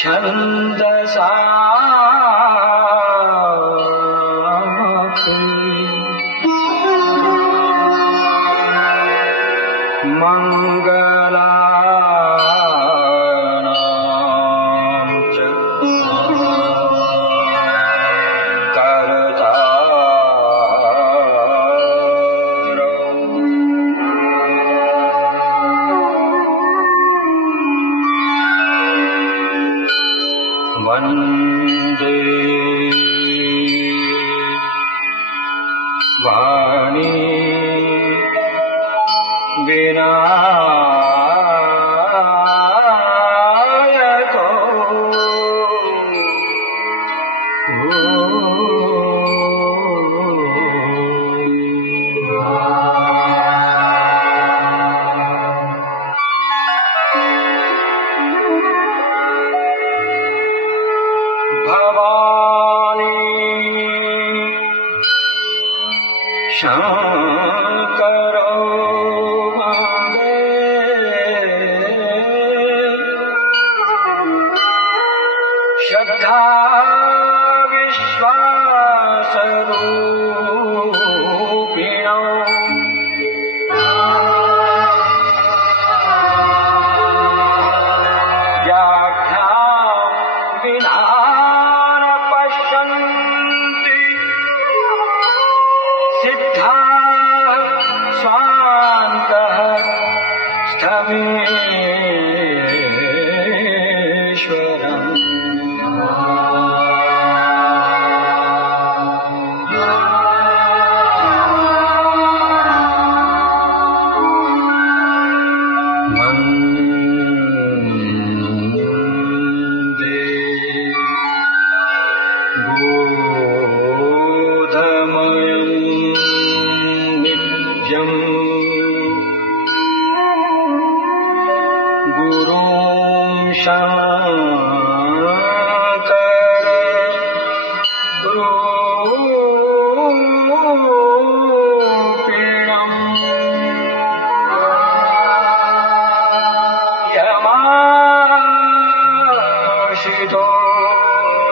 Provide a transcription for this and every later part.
छन्दसा वन्दे वाणी विनायको भवानी शंकरो वन्दे श्रद्धा विश्वासरूपिणो व्याख्या विना सिद्धा स्वान्तः स्थमेश्वरम् वन्दे गुरुं शंकर रूपिणं यमाशितो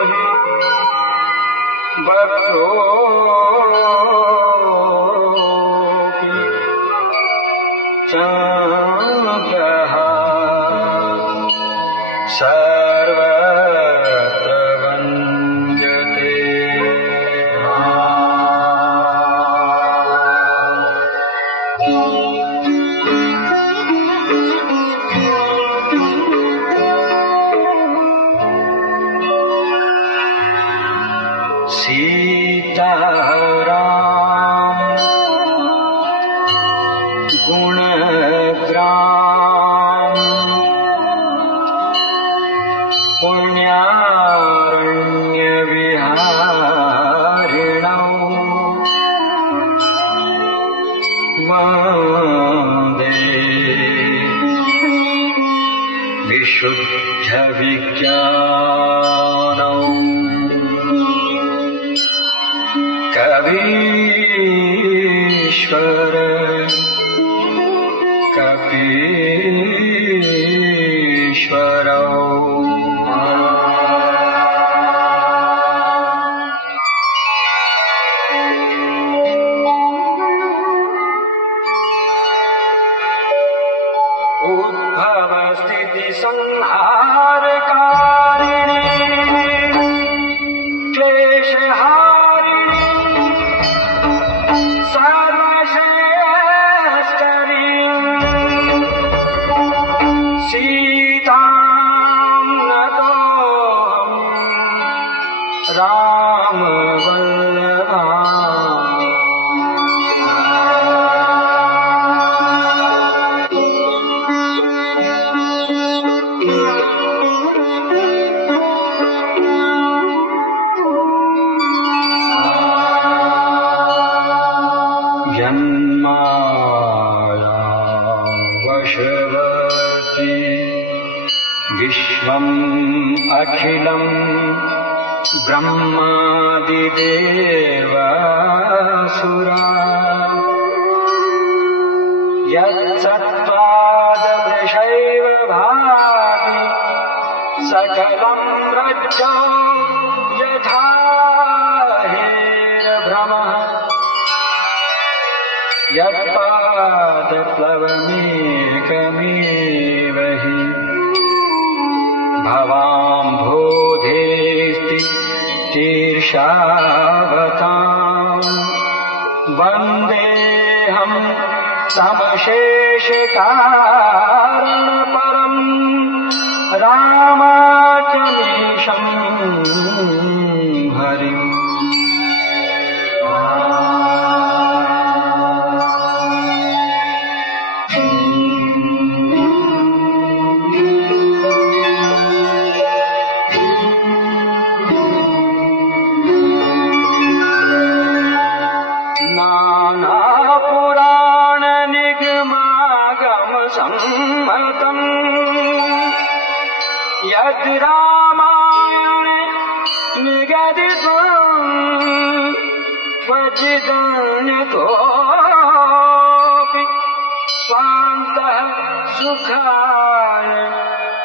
हि वक्रोऽपि चन्द्रः सर्वत्र वन्द्यते सीताराम गुणग्राम पुण्यारण्यविहारिणौ वन्दे विशुद्धविज्ञानौ कवीश्वर कपीश्वरौ उद्भव स्थिति संहारकारिणी क्लेशहारिणी सर्वश्रेष्ठरी सीतां नतोऽहं रामवल्लभा वशवर्ती विश्वम् अखिलं ब्रह्मादिदेवासुरा यत्सत्त्वादमृषैव भाति सकलं वाचो यथा हेरभ्रमः यत्पादप्लवमेकमेव हि भवाम्भोधेस्ति तीर्षावताम् वन्देऽहं समशेषकारणपरम् रामाचमीशं हरिम्। सम्मतम् यद् रामायणे निगदितम् क्वचिदन्यतोऽपि स्वान्तः सुखाय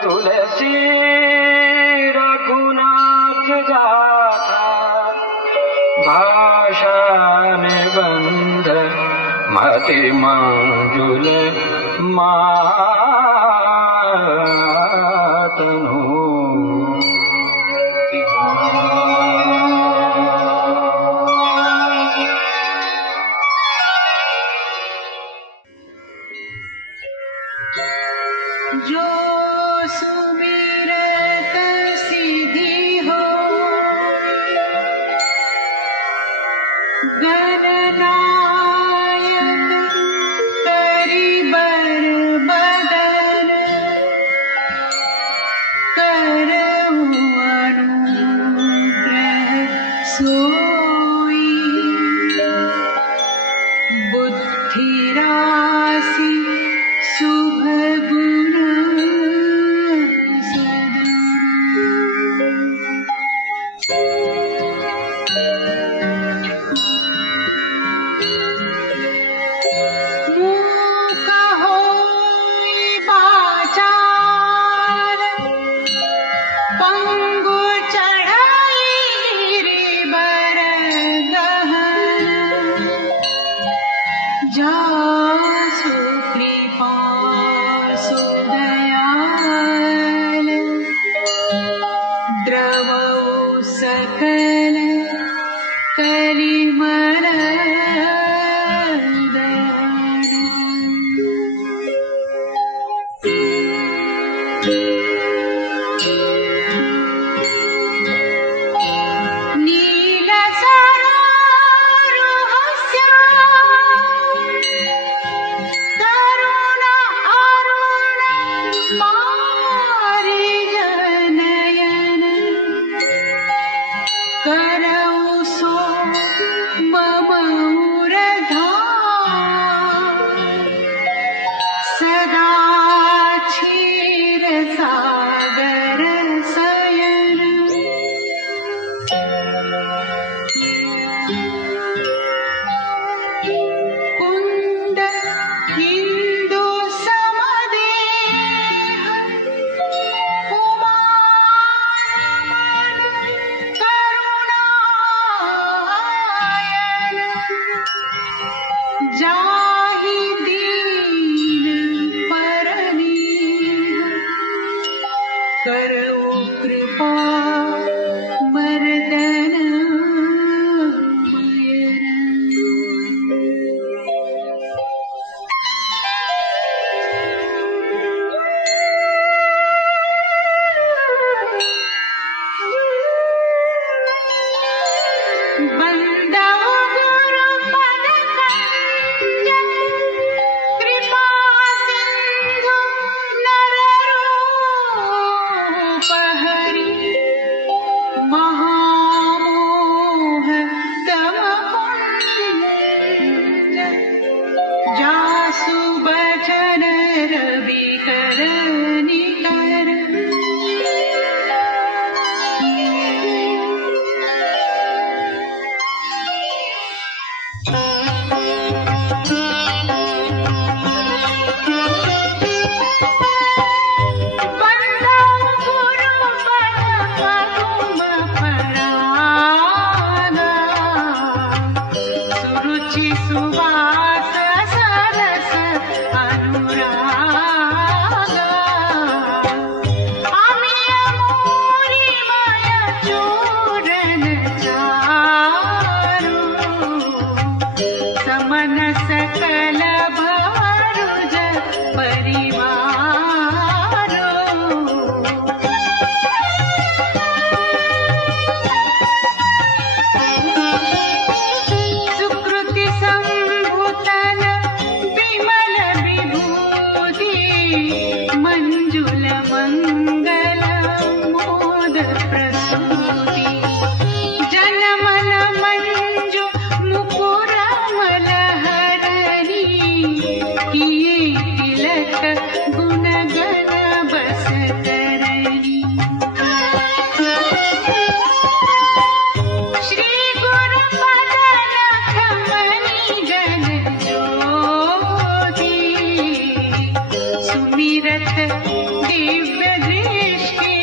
तुलसी रघुनाथ गाथा भाषा निबन्ध मतिमञ्जुल मातनु। जो सुमिरत सिद्धि हो गणनायक करिबर बदन करऊ अनुग्रह सोई बुद्धि राशि शुभ गुण सकल कलिमल नील सरोरुहस्य तरुण अरुण मारिजनयन करौ सो मम उरधाम सदा क्षीर सागर शयन कुंद हिंदु समदेह कुमार करुणायन जाहि दीन पर सुकृति संभूतन विमल विभूति मंजुल मंगल मोद प्रसूति जनमन मंजु मुकुर मलहरी किए तिलक गुण गण बस करनी श्री गुरु पद लखमणि गण ज्योति सुमिरत दिव्य दृष्टि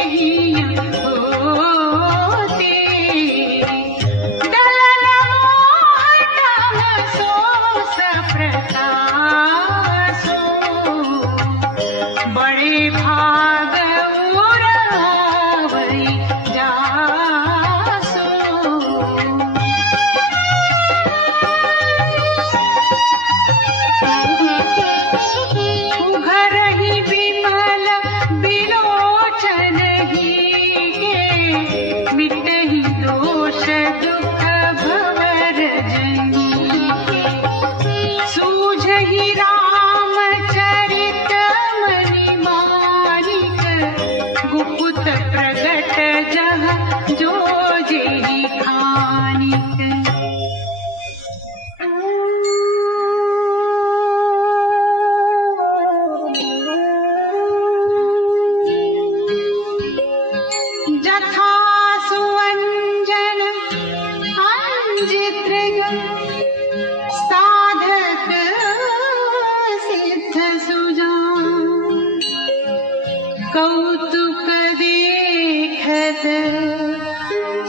होती दलन मोहन सोस प्रकाशो बड़े भाग उरावई जासो उघरहि विमल विलोचन ही के मिटहि दोष दुख भवर जनी के सूझहि रामचरित मणि मानिक गुप्त प्रगट जह जो जेहि खानिक जथा सुअंजन अंजितृग साधक सिद्ध सुजान कौतुक देखत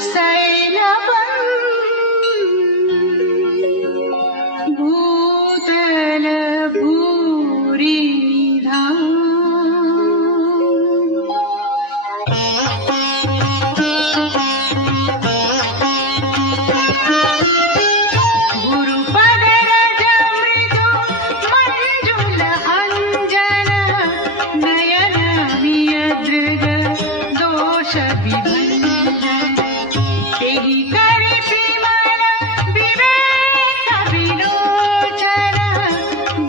शैलवन भूतल भूरि धाम गुरुपद रज मृदु मंजुल अंजन नयन वियदृग दोष विभंजन तेहि करि विमल विवेक विलोचन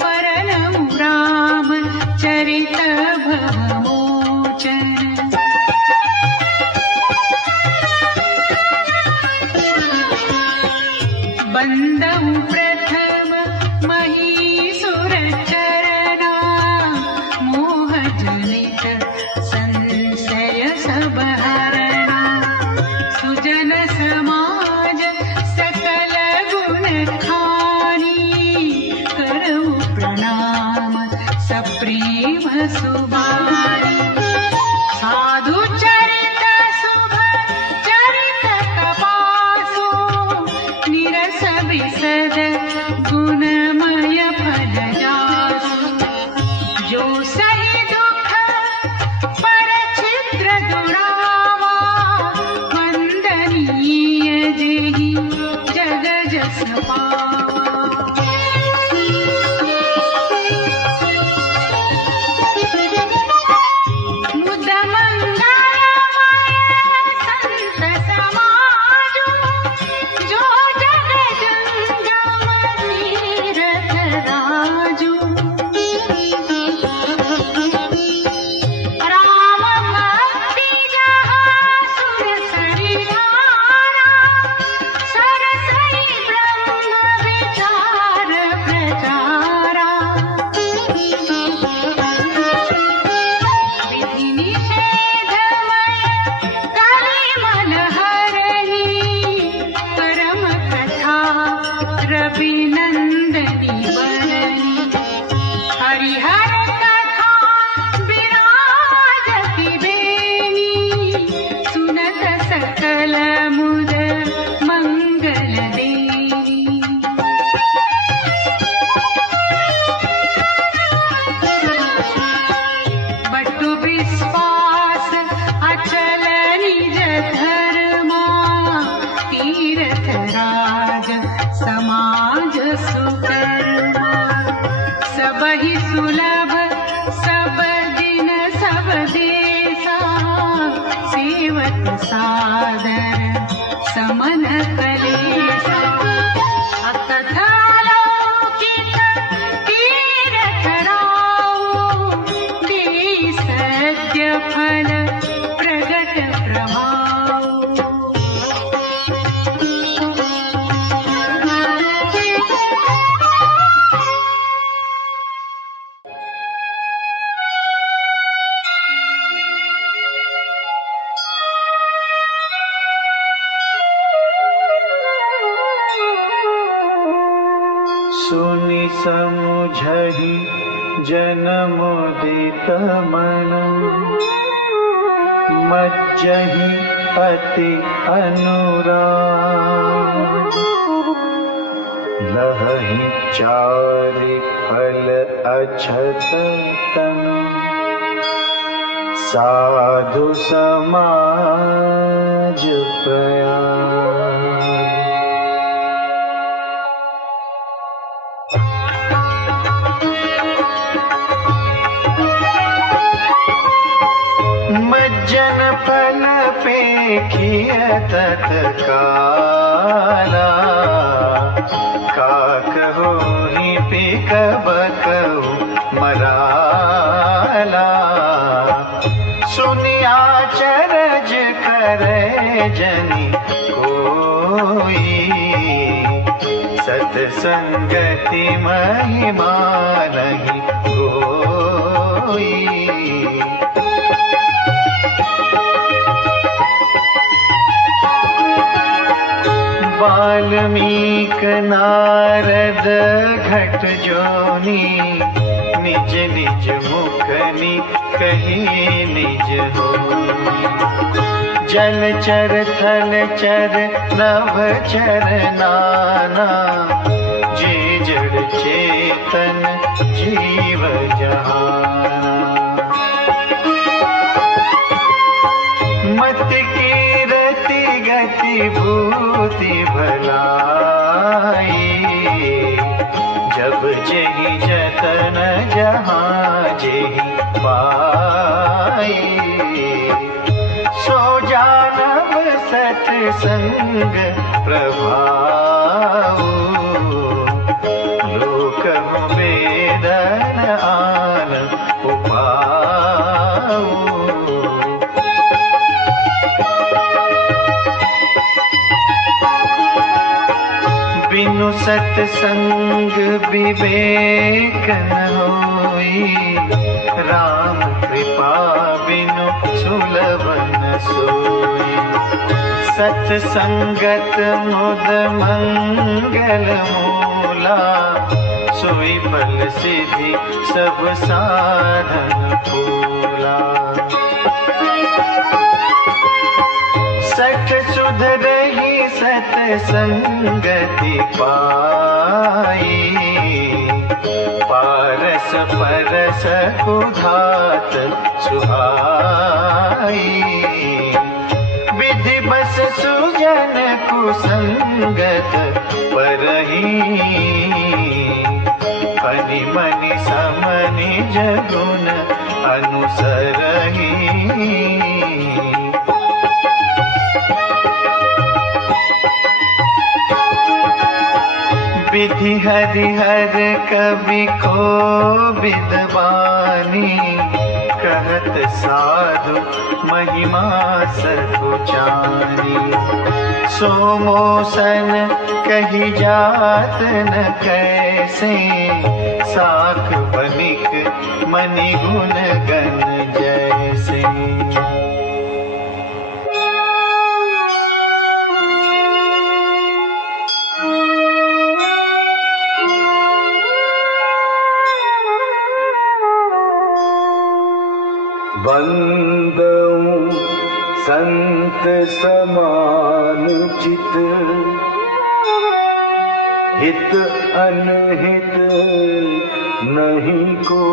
वरनमु राम चरित भवमोचन बंदौ प्रथम महीसुर चरना मोह जनित संशय सब हरना सुजन समाज सकल गुण खानी करऊ प्रणाम सप्रेम सुबानी साधु चरित शुभ चरित कपासो निरस विसद गुणमय फल जासु जो सही दुख पर छिद्र दुरावा वंदनीय जेहि जग जस पावा मुद मंगलमय संत समाजो जो जग जंगम तीरथ राजो बुझहि जनमुदित मन, मज्जहि अति अनुराग। लहहि चारि फल अछत तनु, साधु समाज प्रयाग। मज्जन फल पेखिय तत्काला, काकहु ही पिकबकहु मराला। सुनिया चरज करे जनि कोई, सत्संगति महिमा नहीं कोई। वाल्मीक नारद घट जोनी, निज निज मुखनि कही निज होनी। जलचर थलचर नभचर नाना, जे जड़ चेतन जीव जहाना। मत कीरति गति भूति भलाई, जब जेहि जतन जहाँ जेहि पाई। सो जानब सत्संग प्रभाऊ, लोक वेदन आन उपाऊ। बिनु सत्संग विवेक न होई, राम कृपा बिनु सुलभ न सोई। सत्संगत मुद मंगल मूला, सोई फल सिद्धि सब साधन फूला। सठ सुध रही सत्संगति पाई, पारस परस कुधात सुहाई। विधि बस सुजन कुसंगत परही, फनि मनि समनि जगुन अनुसरही। विधि हरिहर कवि को विद्वानी, कहत साधु महिमा सकुचानी। सो मोसन कही जात न कैसे, साख बनिक मनि गुण गण जैसे। बंदऊ संत समान चित, हित अनहित नहीं को।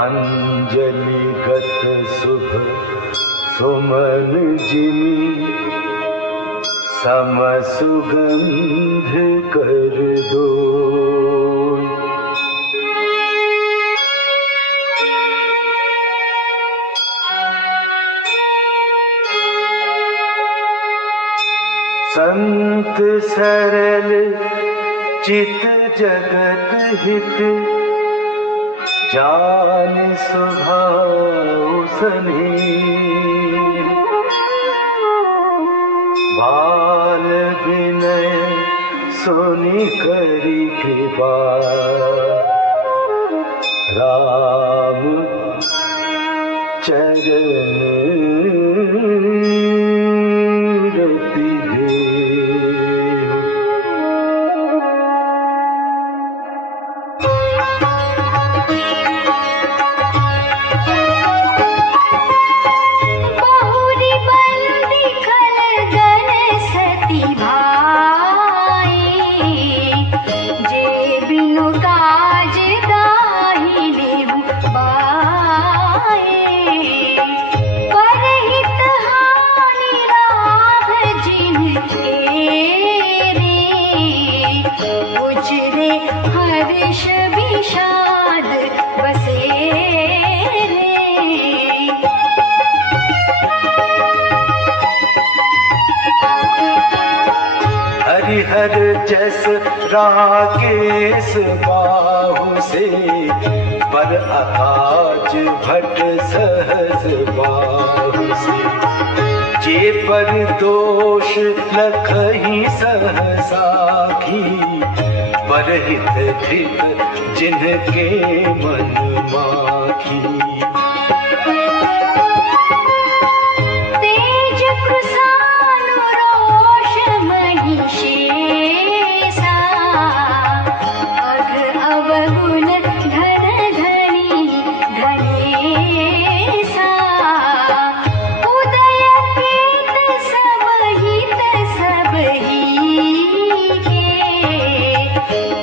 अंजलिगत शुभ सुमन जिमि, सम सुगंध कर दो। संत सरल चित जगत हित, जान स्वभाव सनीर। बाल विनय सोनि करी कृपा, राम चरण रति दे। हरिहर जस राकेश बाहु से, पर अकाज भट सहज बाहु से। जे पर दोष लखहि सहसाखी, परहित धृत जिनके मन माखी। तेज कृसानु रोष महिषेसा, अघ अवगुण धन धनी धनेसा। उदय केत सब हित सबही के,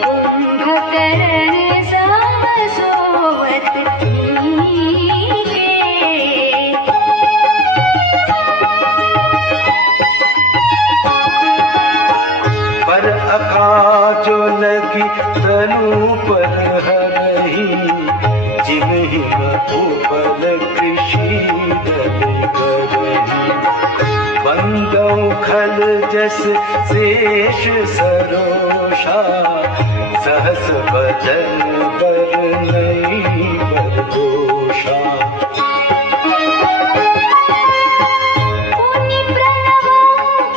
कुंभकर्ण सम सोवत नीके। पर अकाजो लगी तनु पर हरही, जिमहि उपल कृषि दल करही। बंदौ खल जस शेष सरोषा, सहस बदन बर नहीं बरदोषा। पुनि प्रणवो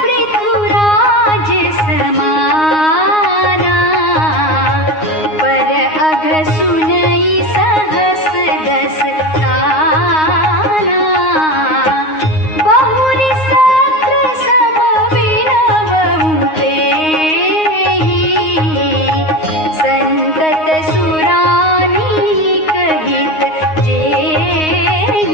पृथुराज समाना, पर अघ सुनई सहस दस काना। बहुरि सत्र सम विनवहु तेहि, संतत सुरानीक हित जेहि।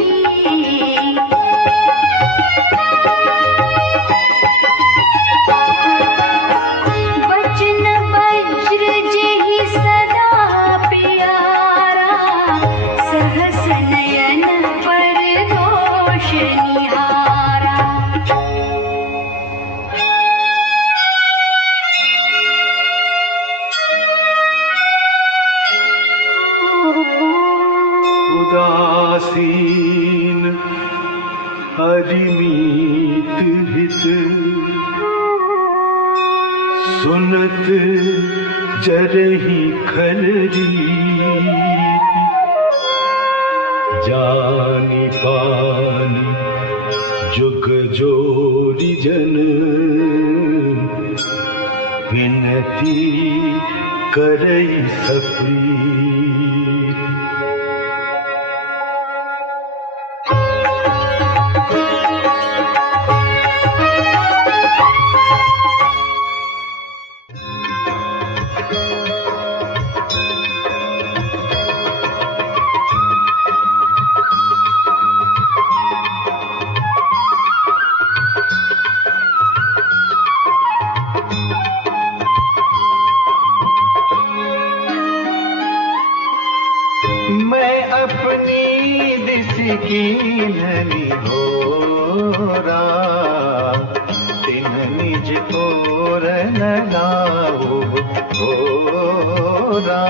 बचन वज्र जेहि सदा प्यारा, सहस नयन पर दोष निहारा। उदासीन हरिमीत हित, सुनत जरहि खलरी। जानी पानी जुग जोड़ी जन, विनती करई सप्रीत। मैं अपनी दिस कीन्हनि होरा, तिन निज ओर न लाऊ होरा।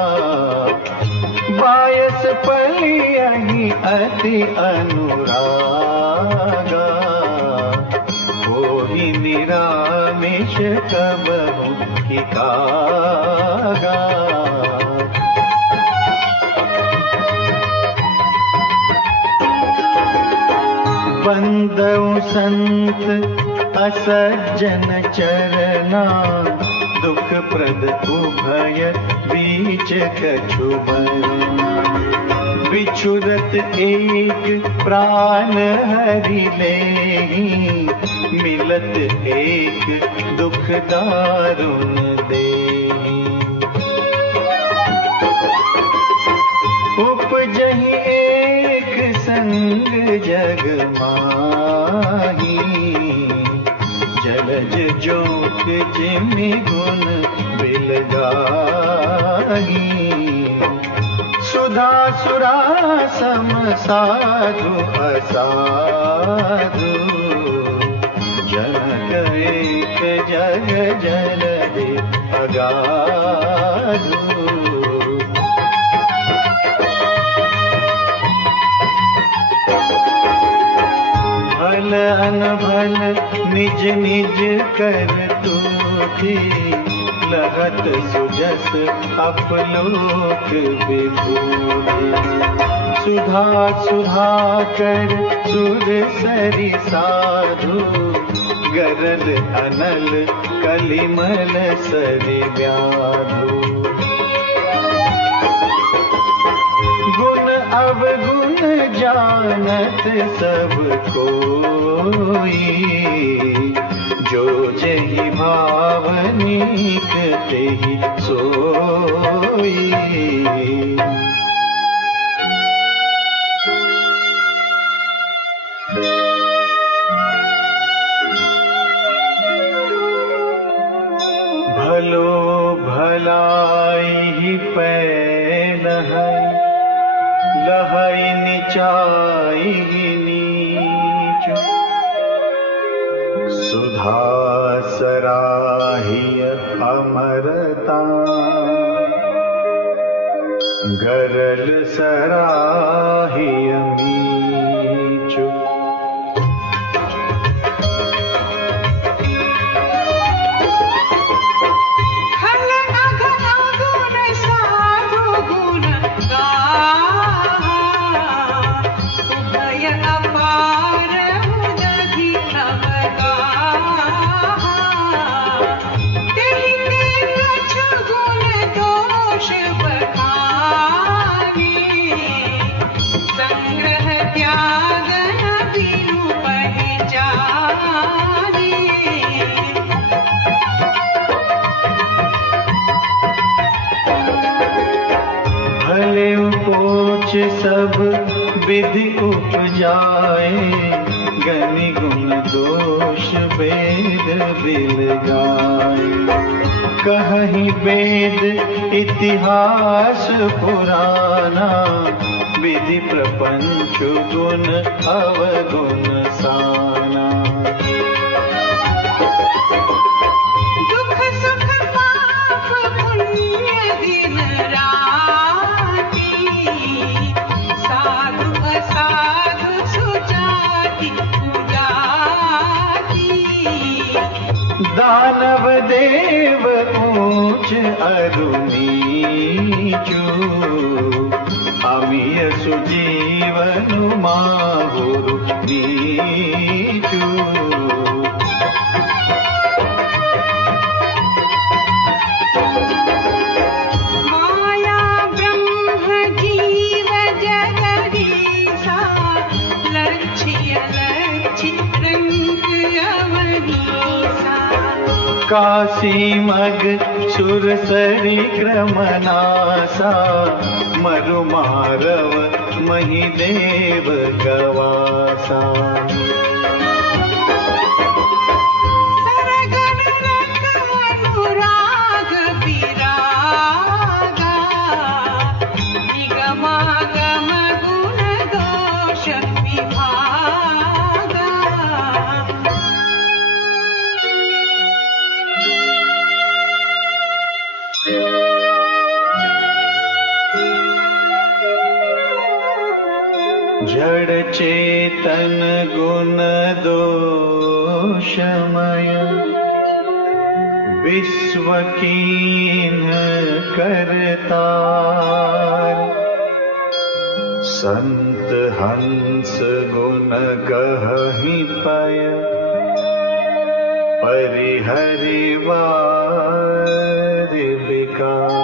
बायस पलियहि अति अनुरागा, होहि निरामिष कबहु की कागा। बंदौ संत असज्जन चरना, दुख प्रद उभय बीच कछु बरना। बिछुरत एक प्राण हरि लेहि, मिलत एक दुख दारुण देहि। उपजहि एक संग जग माही, जलज जोत जिमि गुण बिलगाही। सुधा सुरा सम साधु असाधु, जनक एक जग जलधि अगाधु। भल अनभल निज निज कर तूर, पोथी लहत सुजस अपलोक विभूति। सुधा सुधा कर सुर सरि साधु गरल अनल कलिमल सरि व्याधु। गुण अवगुण जानत सब कोई जो जहि भावनिक तेहि सोई। भलो भलाई पैन है लहई निचाई नीच। सुधा सराहिय अमरता गरल सराहिय मीच। सब विधि उपजाए गनि गुण दोष वेद बिल गाए। कहि वेद इतिहास पुराना विधि प्रपंच गुण अवगुण साना। दुख सुख पाप पुण्य दिन राति साधु असाधु सुजाति कुजाति। दानव देव ऊंच अरु नीचु अमीय सुजीवनु माहुरु नीचु। माया ब्रह्म जीव जगदीशा लक्ष्य लक्षित रंग अवनीसा। काशी मग सुर सरि क्रमनासा मरु मारव महिदेव गवासा। सरगन रक अनुराग विरागा निगमागम गुण दोष विभागा। जड़ चेतन गुण दोषमय विश्व कीन्ह करतार। संत हंस गुण गहहि पय परिहरि वार विकार।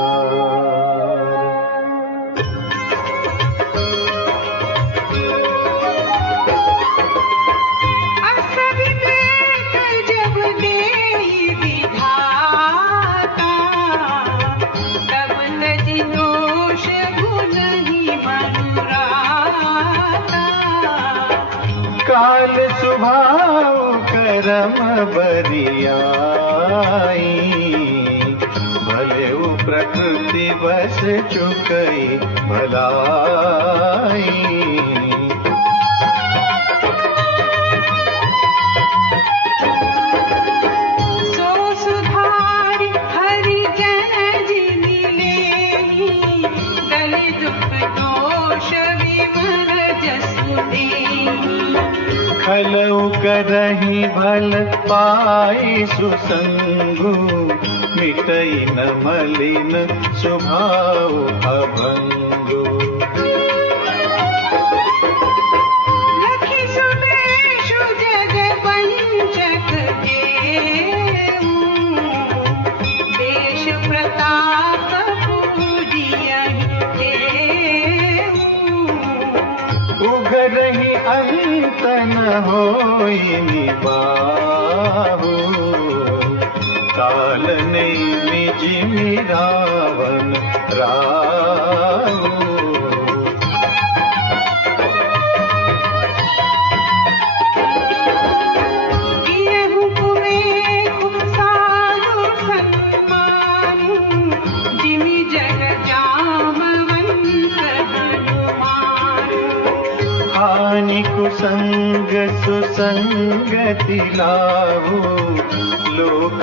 काल स्वभाव करम बरियाई भले प्रकृति बस चुकई भलाई। सो सुधार हरि जन जिनि लेहि दलि दुख दोष विमल जसु देहि। खलउ करहि भल पाई सुसंगु मिटई न मलिन स्वभाव अभंगु। लखी सुदेशु जग पंचक जेऊ, देश प्रताप पूजियहि तेऊ। उगरहि अंत न होई निबाहु, काल ने निज मिरावन राहु। कियहु कुवेहु साधु सन्मानु, जिमि जग जामवंत हनुमानु। हानि कुसंग सुसंगति लाहु, लोक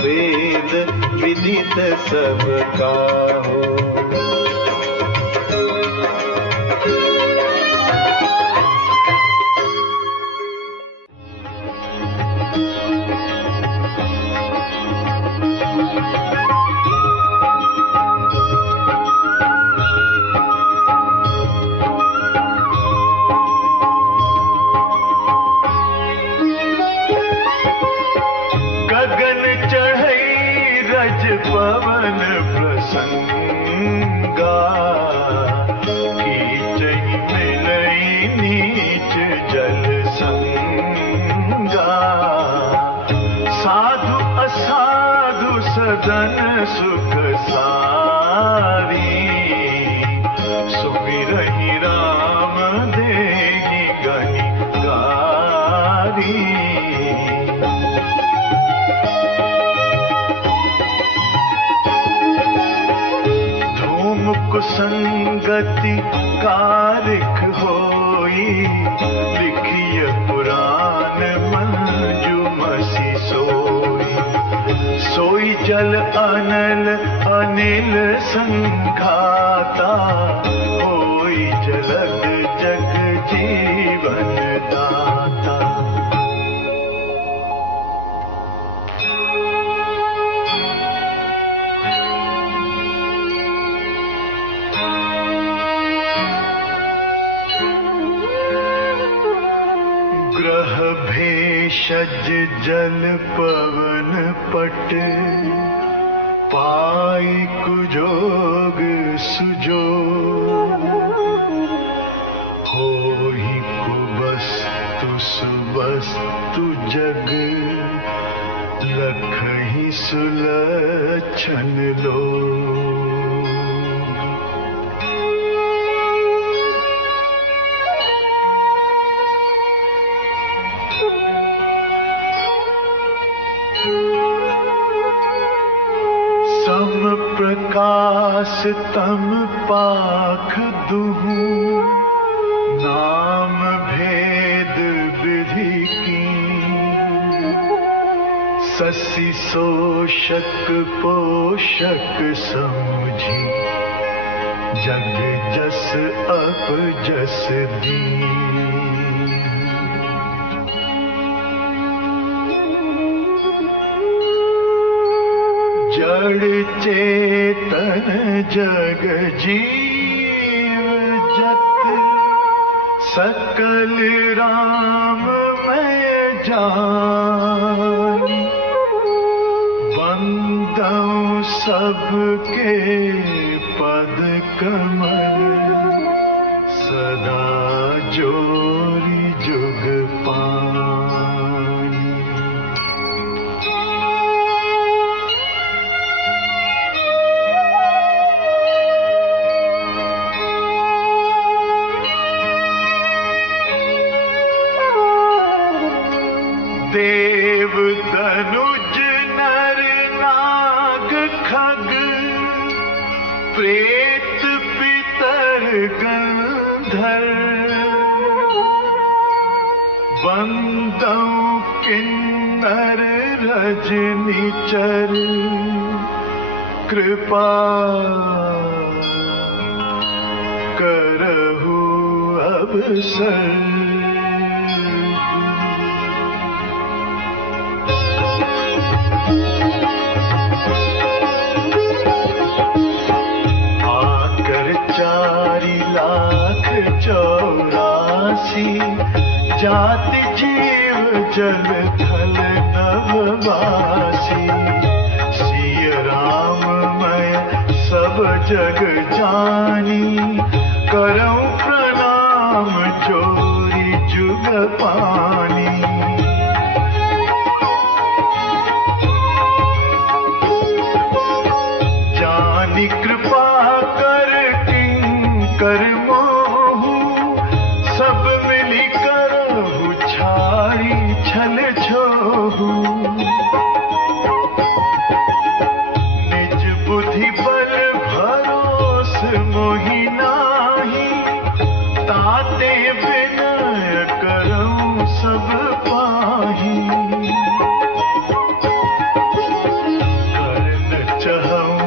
वेद विदित सब काहू। गगन चढ़ई रज पवन प्रसंगा, कीचहि मिलई नीच जल संगा। साधु असाधु सदन सुख सारी, सुमिरहि राम देहि गहि गारी। कुसंगति कारिख होई, लिखिय पुराण मंजुमसी सोई। सोई जल अनल अनिल संघाता, होई जलद जग जीवन दाता। ग्रह भेषज जल पवन पट, पाई कुजोग सुजोग। होहि कुबस्तु सुबस्तु जग, लखहि सुलक्षण लोग। सम प्रकाश तम पाख दुहु, नाम भेद विधि की। ससी शोषक पोषक समझी, जग जस अप जस दी। जड़ चेतन जग जीव जत, सकल राम मैं जानी। बंदऊं सबके पद कमल, सदा जोरी जुग पानी। देव धनुज नर नाग खग, प्रेत पितर गंधर्व। बंदऊं किन्नर रजनीचर, कृपा करहु अवसर। 4,84 जाति जीव जल थल नभवासी। सिय राम मैं सब जग जानी, करऊं प्रणाम जोरी जुग पानी। जानी कृपा कर किंकर मोहु, सब मिली करहु छाड़ी छल छोहु। निज बुद्धि बल भरोस मोहि नाही, ताते विनय करऊं सब पाही। करण चहऊं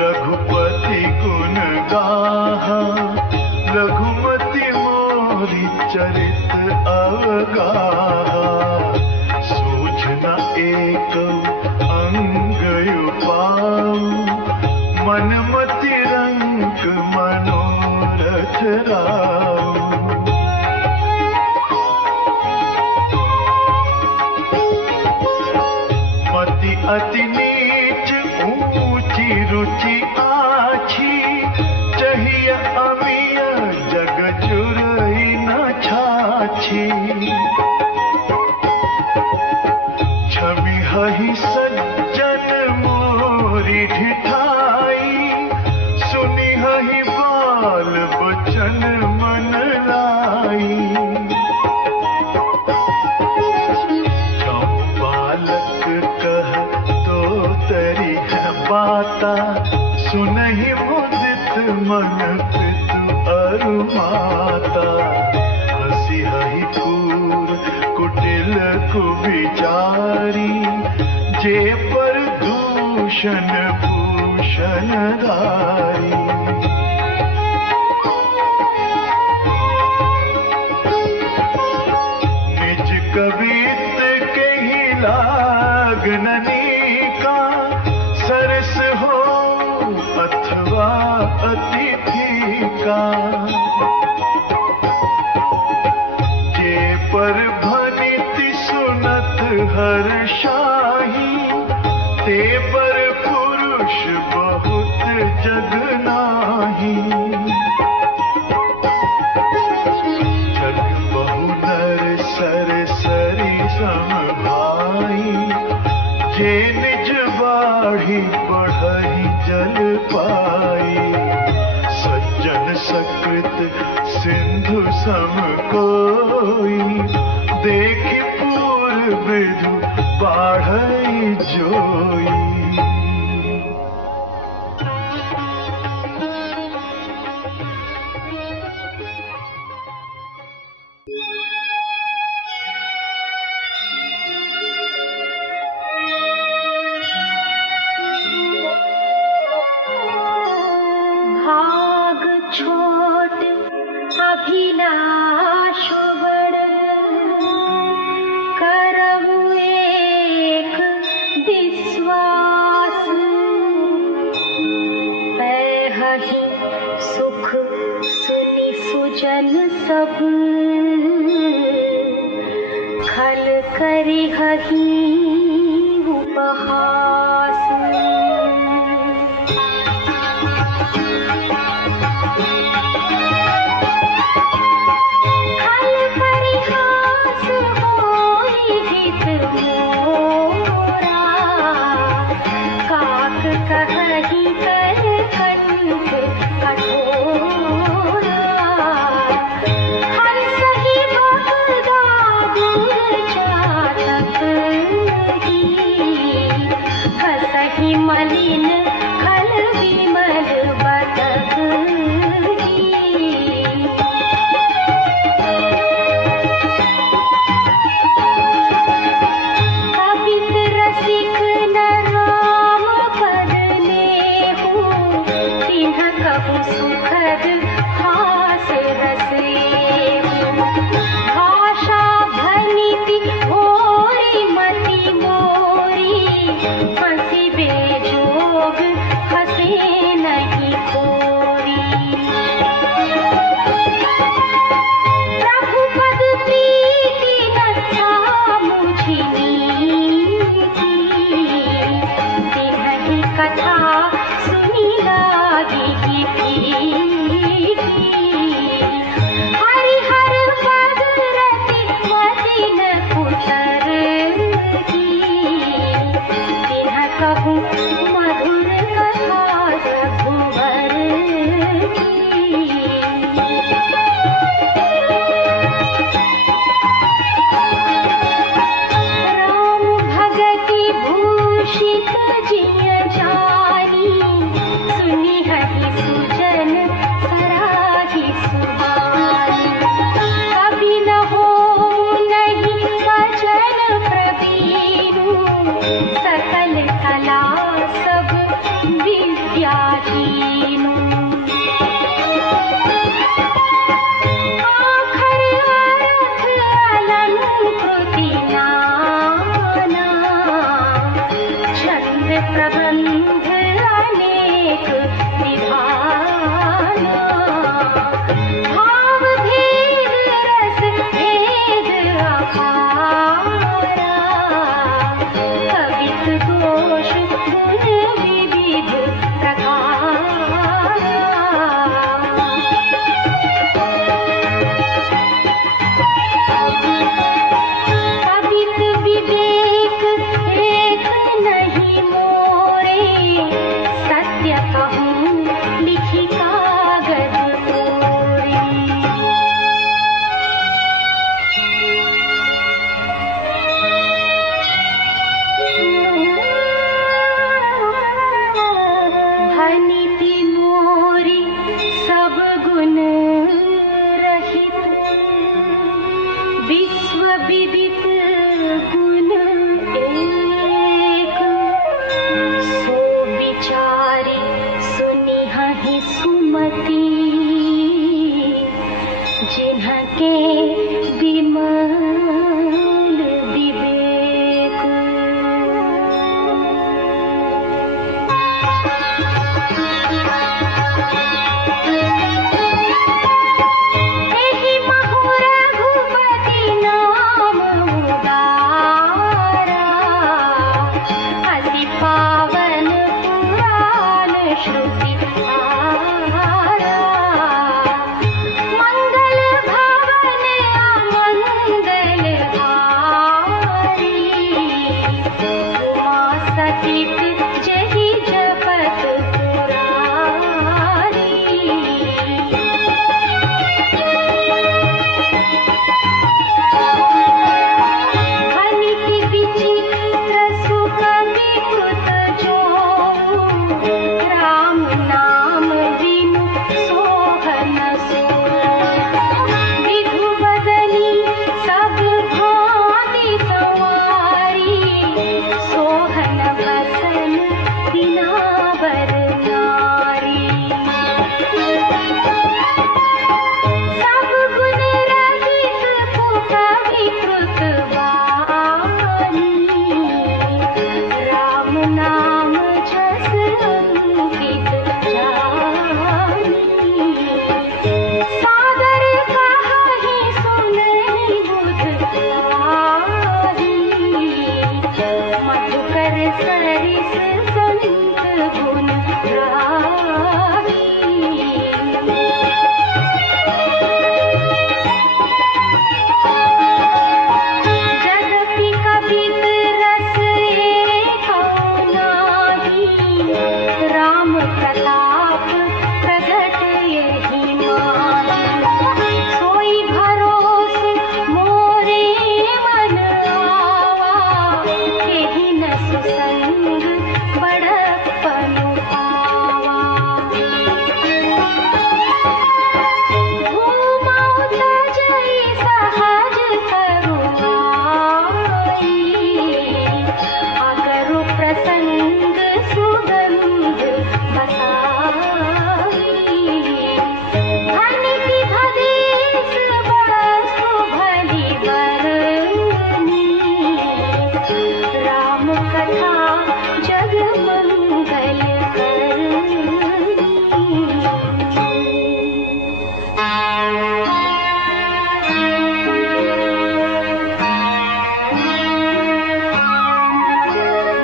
रघुपति गुण गाहा, लघुमति मोरी चरित अवगाहा। सूझ न एक अंग उपाऊ, मन मति रंग मनोरथ राऊ। मति अति नीच ऊंची रुचि आछी, चाहिए अमिय जग जुरई न छाछी। छवि हहि सज्जन मोरी ढिठाई, सुनि हहि बाल बचन मन लाई। बालक कह तो तरी है बाता, सुनहि मुदित मन पितु अरु माता। हसी हहि कूर कुटिल कुविचारी, जे पर दूषण भूषण धारी। निज कवित कहि लागननी का, सरस हो अथवा अतिथि का। जे पर भनिति सुनत हर्षाही, ते पर पुरुष बहुत जग नाही। जग बहु नर सर सरी सम भाई, जे निज बाढ़ी बढ़ई जल पाई। सज्जन सकृत सिंधु सम कोई, देखि पूर्व विधु बाढ़ई जोई। भाग छोट अभिलाष बड़, करहु एक विश्वास। पैहहि सुख सुनि सुजन सब, खल करिहहि उपहास। खल परिहास होई हित मोरा, काक कहहि कर कंठ कठोरा। हंसहि बगदा दुर चातक ही, के विमल विवेक। एहि महु रघुपति नाम उदारा, अति पावन पुराण श्रुति आरा। मंगल भवन अमंगल हारी, उमा सहित जहि जपत पुरारी। हनिति विचित्र सुख विकृत जोऊ, राम नाम बिनु सोहन सोऊ। विधु बदनी सब भांति संवारी, सोहन बसन बिना बर नारी। सब गुण रहित पुख विकृत वाणी, राम नाम जस अंकित जानी। सादर कहाहि सुनहि बुध आही, मधुकर सरिस संत गुण राही। जदपि कबित रस एको नाही, राम प्रताप प्रगट एहि माही। सोई भरोस मोरे मन आवा, एहि न सुसंग बड़प्पन पावा। घूमऊ तजहि सहज करुणाई, अगरु प्रसंग सुगंध बसाई। हनिति भदेस वस्तु भली बरनी, राम कथा जग मंगल करनी।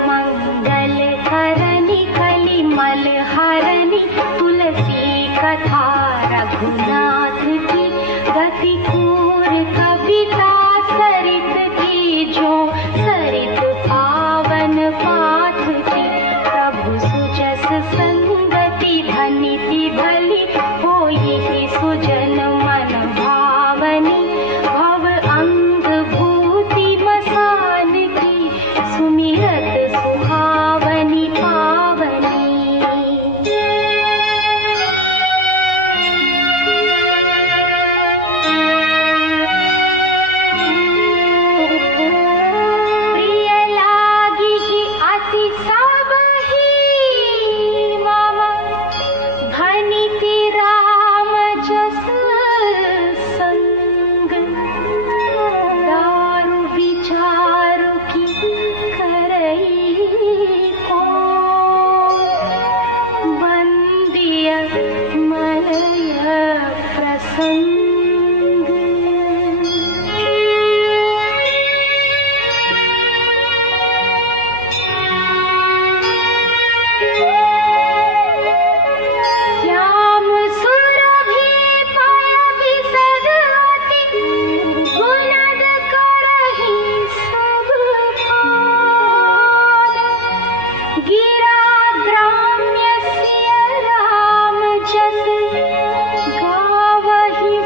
मंगल करनी कलिमल हरनी, तुलसी कथा रघुनाथ की। गति कूर कविता सरित की, जो सरित पावन पाथ की। प्रभु सुजस संगति धनिति भली, होई सुजन मन भावनी। भव अंग भूति मसान की, सुमिरत सुहावनी पावनी। प्रिय लागी कि अति सबहि मम, भनिति राम जस संग। दारु विचारु की करई को, बंदिय मलय प्रसंग। श्याम सुरभि पय विसद अति, गुणद करहि सब पान। गिरा ग्राम्य सिय राम जस, गावहि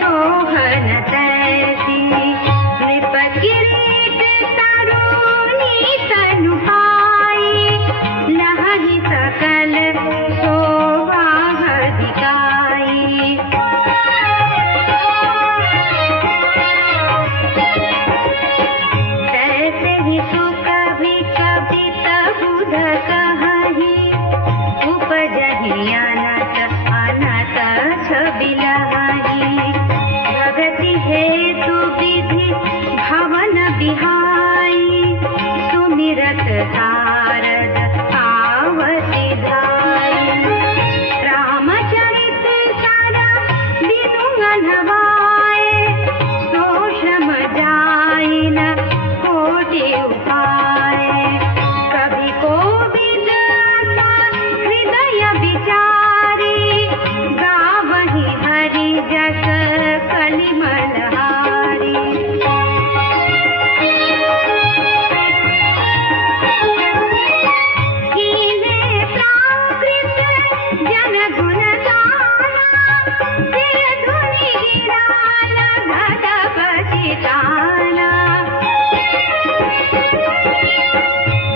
सोहन तैसी नृप किरीट तरुणी तनु पाई लहरी सकल शोभा दिखाई तैसे ही सुख भी कपित बुध कहि उपजहि अनत अनत छबिलहि भगति हेतु विधि भवन बिहाई सुमिरत शारद आवति धाई रामचरित सारा बिनु अनवाए सोषम जाई न कोटि उपाय कभी कोविद हृदय विचारी गावहि हरि जस कलिमलहारी कीने प्राकृत जन गुण गाना ते धुनि गिराला गदपति ताना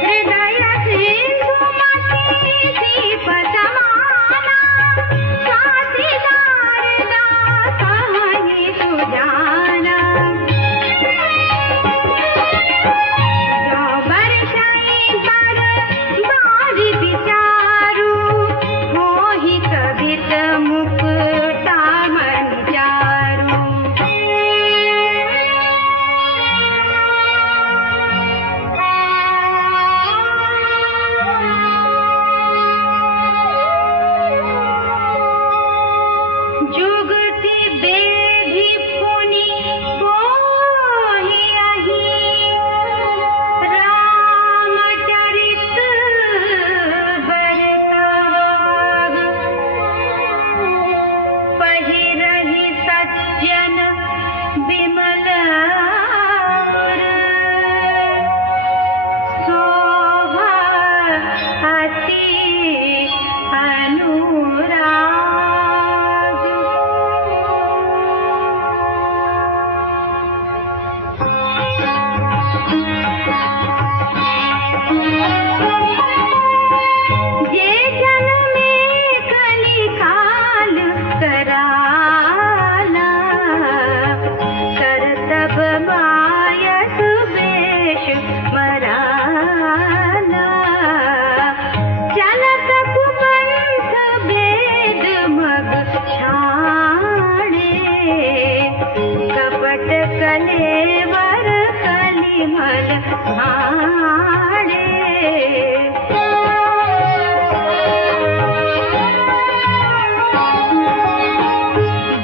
हृदय सिंधुमती दीप समाना साथीदार दासहि सुजाना जो बरसई पर बारी विचारू होहि कवित मुक्ता मन चारू जुगति बेधि पुनि बोहियहि रामचरित बरताग पहिरहि सज्जन विमल शोभा अति जे जन में कलिकाल कराला करतब मायस वेश मराला चलत कुपंथ वेद मग छाणे कपट कलेवर कलिमल भाणे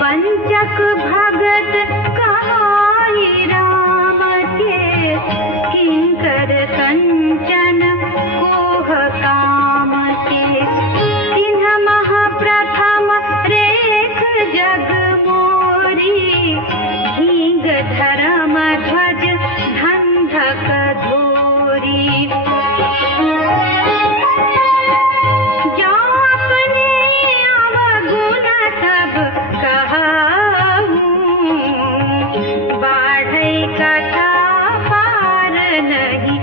वंचक भगत कहाई राम के किंकर कंचन कोह काम के तिन्ह महाप्रथम रेख जग मोरी हींग धर्म ध्वज धंधक धोरी जो अपने अवगुण सब कहूँ बाढ़ई कथा पार नहीं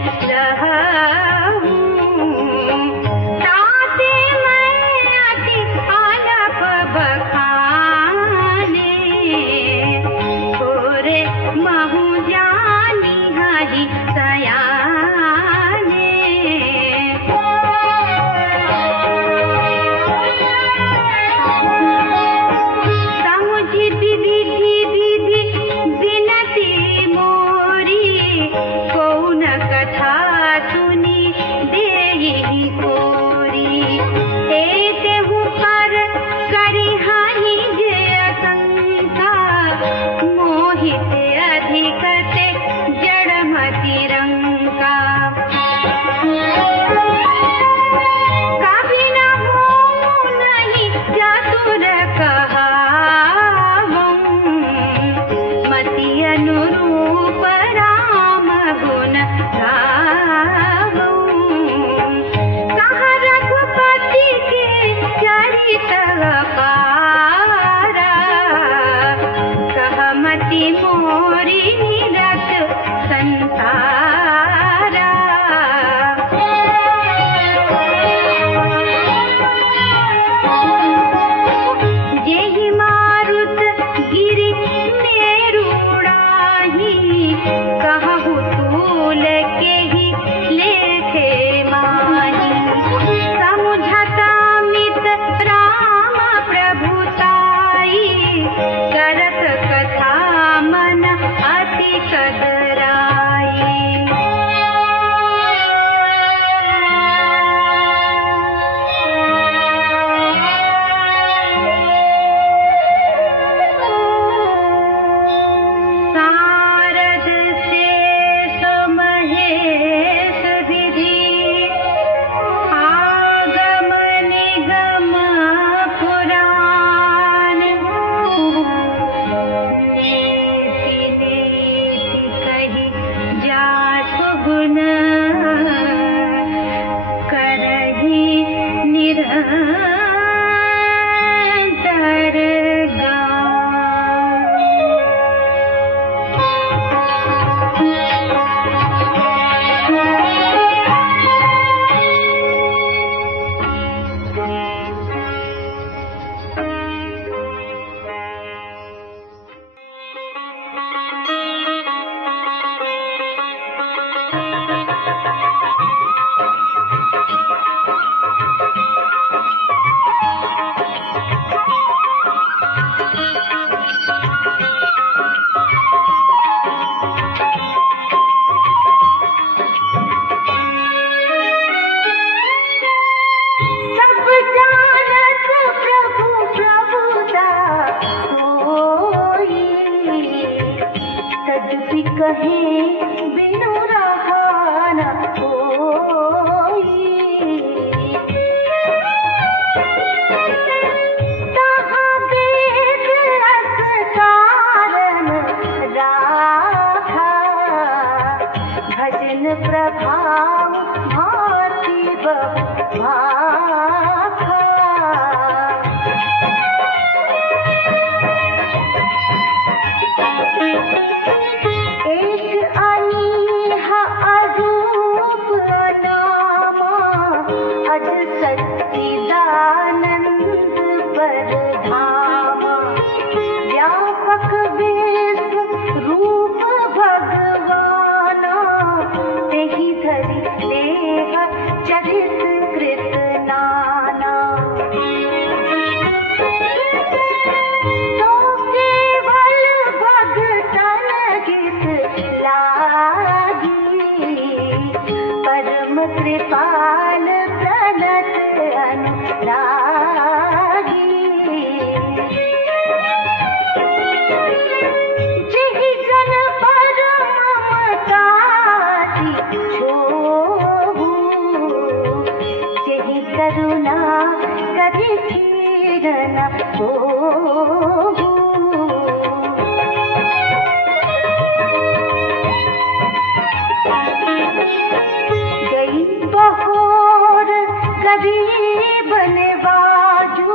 कहीं बिनु रहा न कोई। तहाँ वेद रस कारण राखा, भजन प्रभाव भांति भाखा। एक अनीहा अरूप अनामा, अज सच्चिदानंद परधामा। व्यापक विश्व रूप भगवाना, तेहि धरि देह चरित कृत नाना। सो केवल भगतन हित लागी, परम कृपाल प्रणत अनुरागी। जेहि जन परम ममताति छोहु, जेहि करुणा करि धीर न होहु। गई बहोर गरीब नवाजू,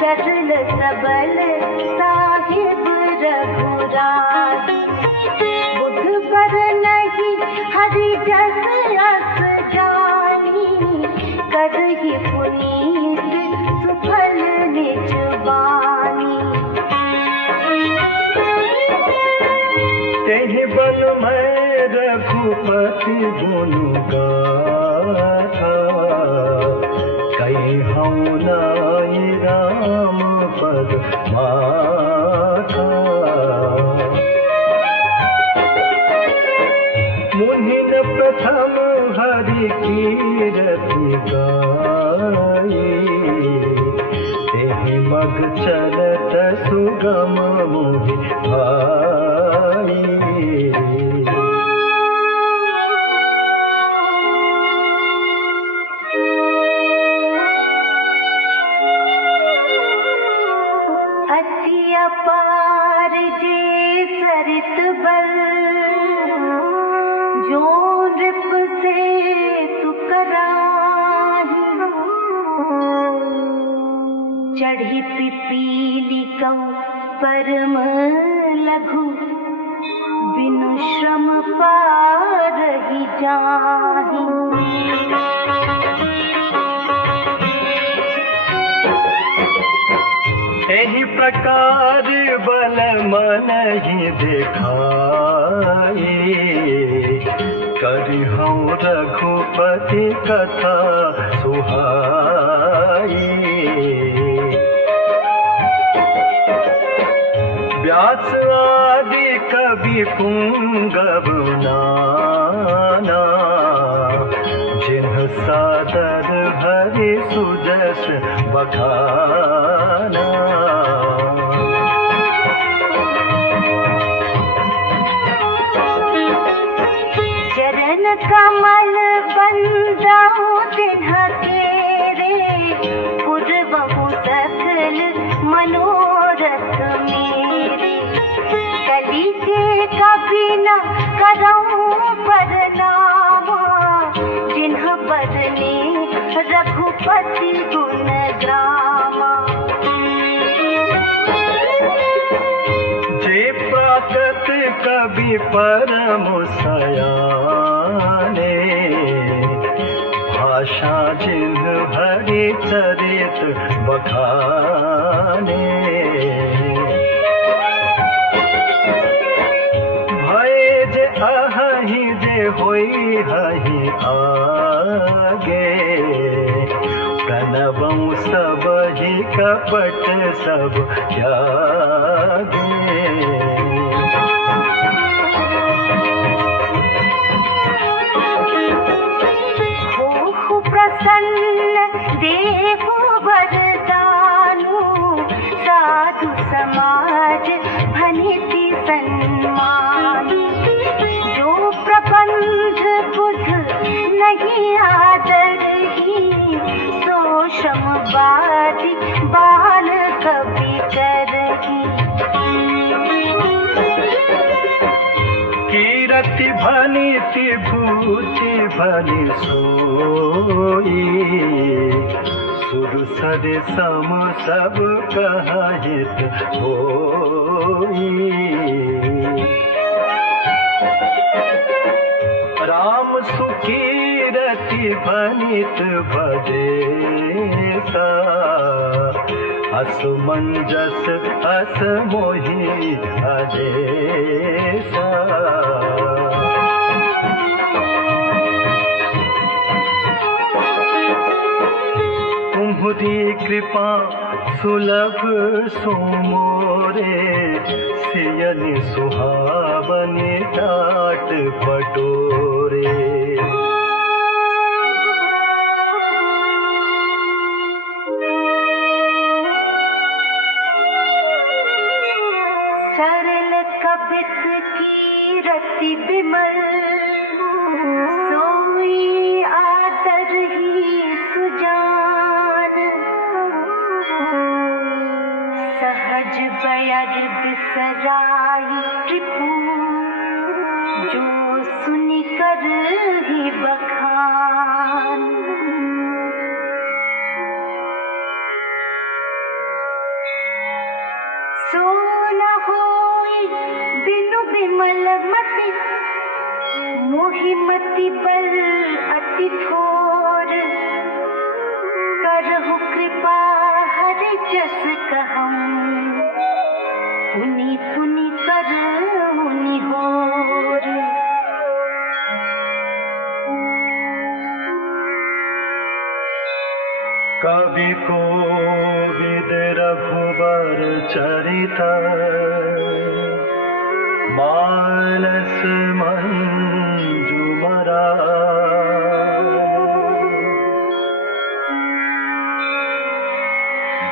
सरल सबल साहिब रघुराई। बुध बर नहीं हरि जस अस जानी, करहि पुनीत सुफल निज बानी। तेहि बल मैं रघुपति गुण गाथा, कहीं नाई राम पद माथा। मुनिन प्रथम हरि कीरति गाई, तेहि मग चलत सुगम मोहि भाई। अति अपार जे सरित बल, जो नृप से तु कराही। चढ़ी पिपीली कौ परम लघु, बिनु श्रम पारहि जाहि। एहि प्रकार बल मन ही दिखाई, करिहौ रघुपति कथा सुहाई। व्यास आदि कवि पुंगव नाना, जिन्ह सादर हरि सुजस बखाना। चरण कमल बंदौ तिन्ह केरे, पूर्वहु सकल मनोरथ मेरे। कलि के कभी न करऊं परनामा, जिन्ह बरने रघुपति गुण ग्रामा। जे प्राकृत कवि परम सयाने, भाषा जिन्ह हरि चरित बखाने। भय जे अहि जे होई हहि आगे, प्रणवं सब ही कपट सब त्यागे। होहु प्रसन्न देहु वरदानु, साधु समाज भनिति सन्मानु। नहीं आदर ही सोशम बाजी बाल कभी करही। कीरति भनी भूति भनी सोई सुर सर सम सब कहित होई। राम सुकीरति भनित भजेसा असमंजस अस मोहि अजेसा। तुम्हारी कृपा सुलभ सुमोरे सियनि सुहावनि टाट पटोरे। सरल कबित की रति विमल सोई आदर ही सुजान। सहज बयर बिसराई रिपु जो सुनि कर ही बखान। सो न होई बिनु बिमल मति मोहि मति बल अति थोर। करहु कृपा हरि जस कहूँ पुनि पुनि करहु निहोर। कवि कोविद रघुबर चरित मानस मंजुमरा।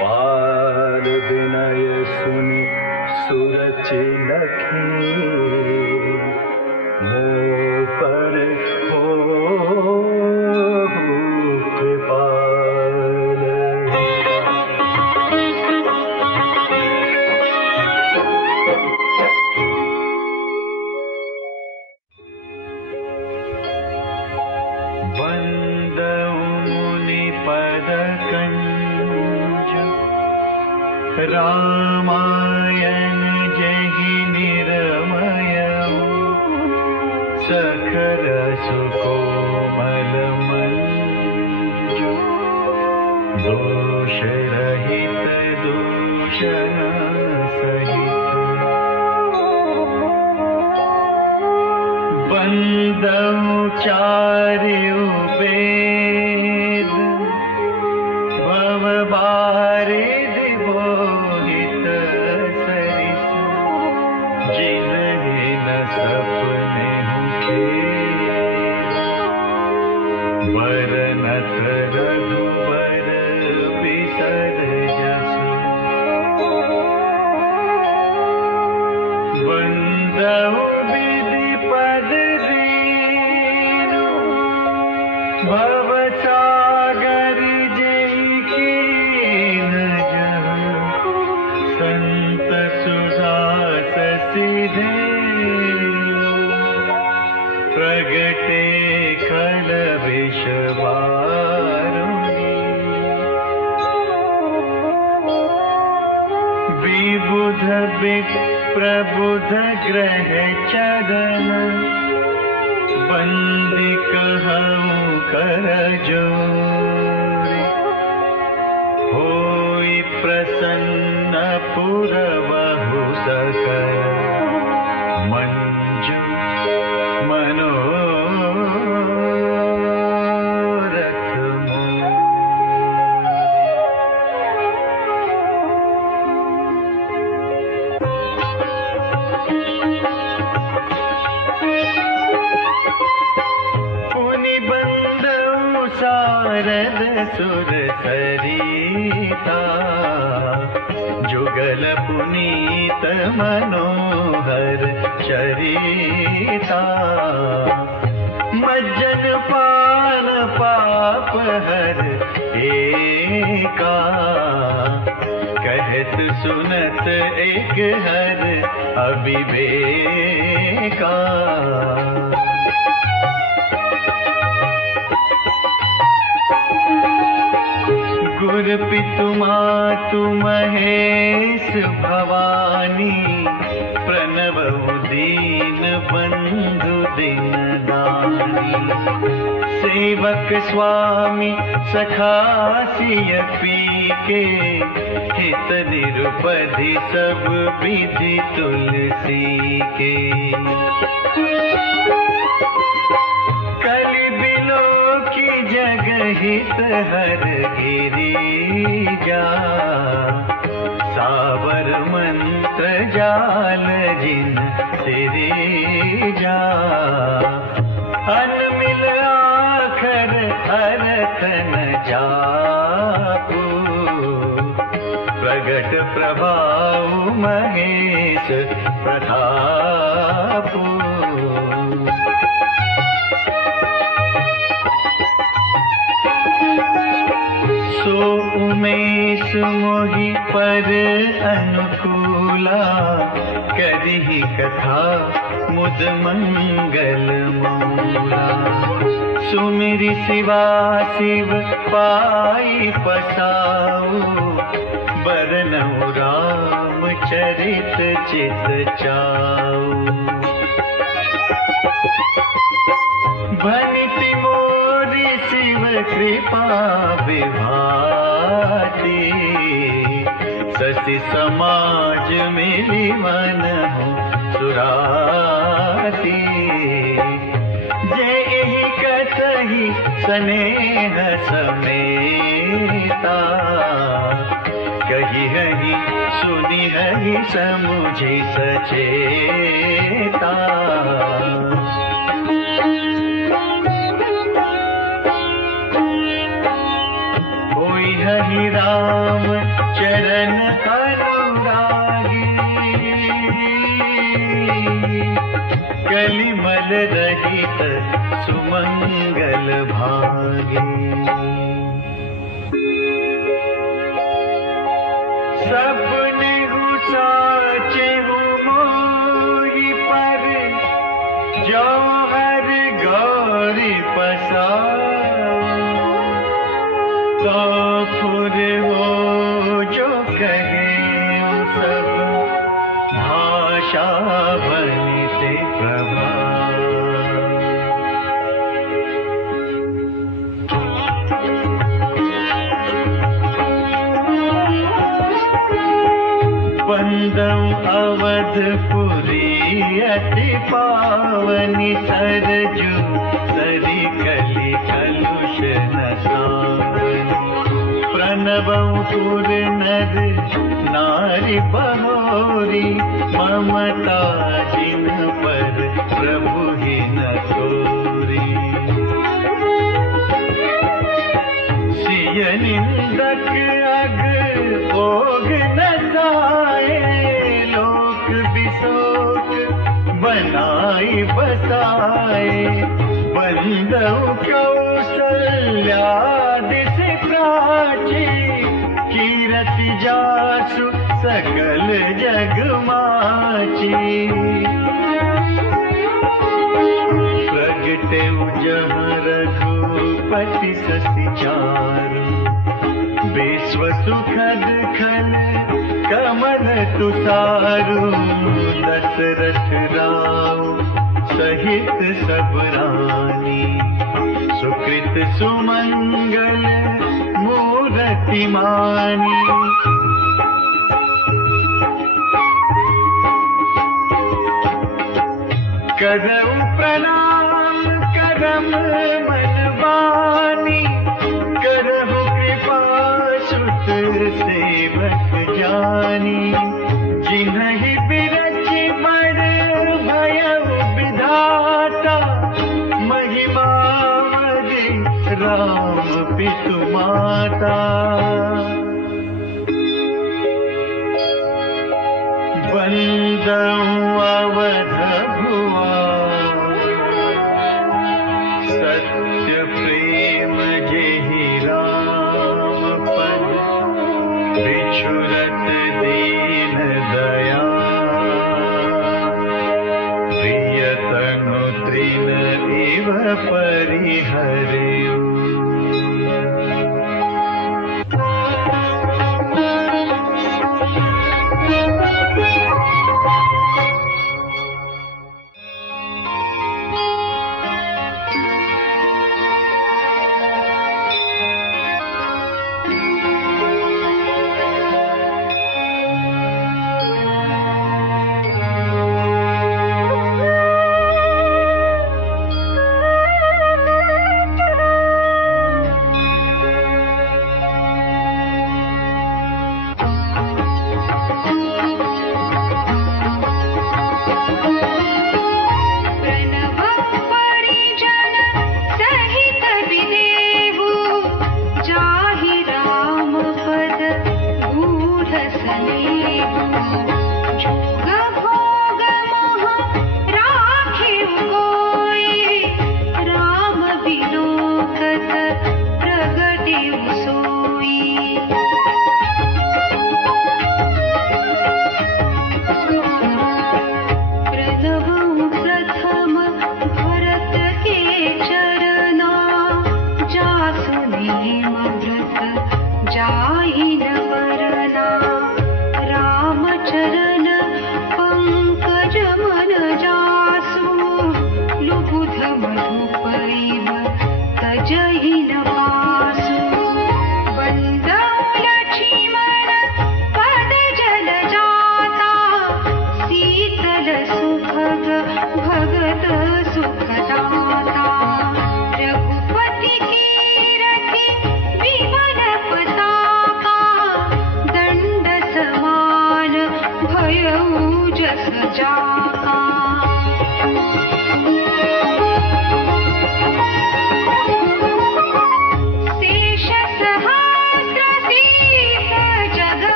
बाल विनय सुनि सुरचि लखी मोह पर हो कृपाल। रामायण जहि निरमय सखर सुकोमल मंजु। दोष रहित दूषण सहित बंदउ चारु वेद भव बारिद बोहित सरिस। जिन्हि न सपने वरनत रघुबर बिसर जस। बंदउ विधि पद दीनु भव सागर जय कीन जहु। संत सुजास सिधे प्रगटे खल विष बारुणी। विबुध विप्रबुध ग्रह चरण बंदी कहूँ कर जोरी। होई प्रसन्न पुरबहु सकल मंजु मनोरथ मोर। पुनि बंदउ सारद सुर सरिता जुगल पुनीत मनोहर चरिता। मज्जन पार पाप हर एका, कहत सुनत एक हर अविवेका। गुर पितु मातु महेश भवानी, प्रणवउ दीन बंधु दिन दानी। सेवक स्वामी सखा सिय पी के, हित निरुपधि सब विधि तुलसी के। कलि बिलो की जग हित हर गिरिजा, सावर मंत्र जाल जिन सिरिजा। अनमिल आखर अर्थ न जापू, प्रगट प्रभाव महेश प्रतापू। सो उमेश मोहि पर अनुकूला, करिहि कथा मुद मंगल मूला। सुमिरि शिवा शिव पाई पसाऊ, बरनउ राम चरित चित चाऊ। भनिति मोरि शिव कृपा विभाति, सति समाज मिली मन सुराती। जेहि कथहि स्नेह समेता, कही हहि सुनि हहि समुझि सचेता। होई हहि राम चरण अनुरागी, कलिमल रहित सुमंगल भागी। सपने साचे मोहि पर, जो हर गौरी पसाओ। तो फुर हो जो कहे सब, भाषा बनिते प्रभाव। बंदौ अवधपुरी अति पावनी, सरजू सरिकलि कलुष न सावनी। प्रणवउ पुर नर नारी बहोरी, ममता जिन पर प्रभु ही न तोरी। सिय निंदक अग ओग न जाए, लोक बिसोक बनाई बसाए। बंदौ कौसल्यादिसि प्राची, कीरति जासु सकल जग माची। प्रगटे जहाँ रघुपति ससि चारु, विश्व सुखद खल कमल तुसारु। दशरथ राम सहित सब रानी, सुकृत सुमंगल मूरति मानी। करऊ प्रणाम करम मन बानी, करहु कृपा सुत सेवक जानी। जिन्हि बिरचि बड़ भयउ विधाता, महिमा मरि राम पितु माता। बंदौ अवध भुआ, सत्य प्रेम परिहरयु।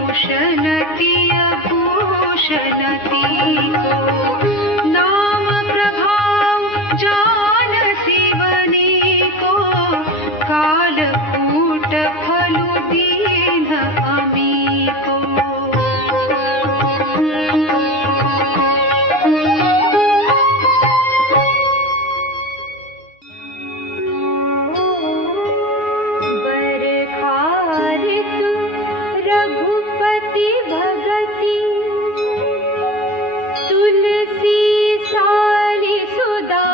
भूषणति भूषणति को नाम प्रभाव जानसी बनी को कालकूट फलु दीन अमी को रघुपति भगति तुलसी साली सुधा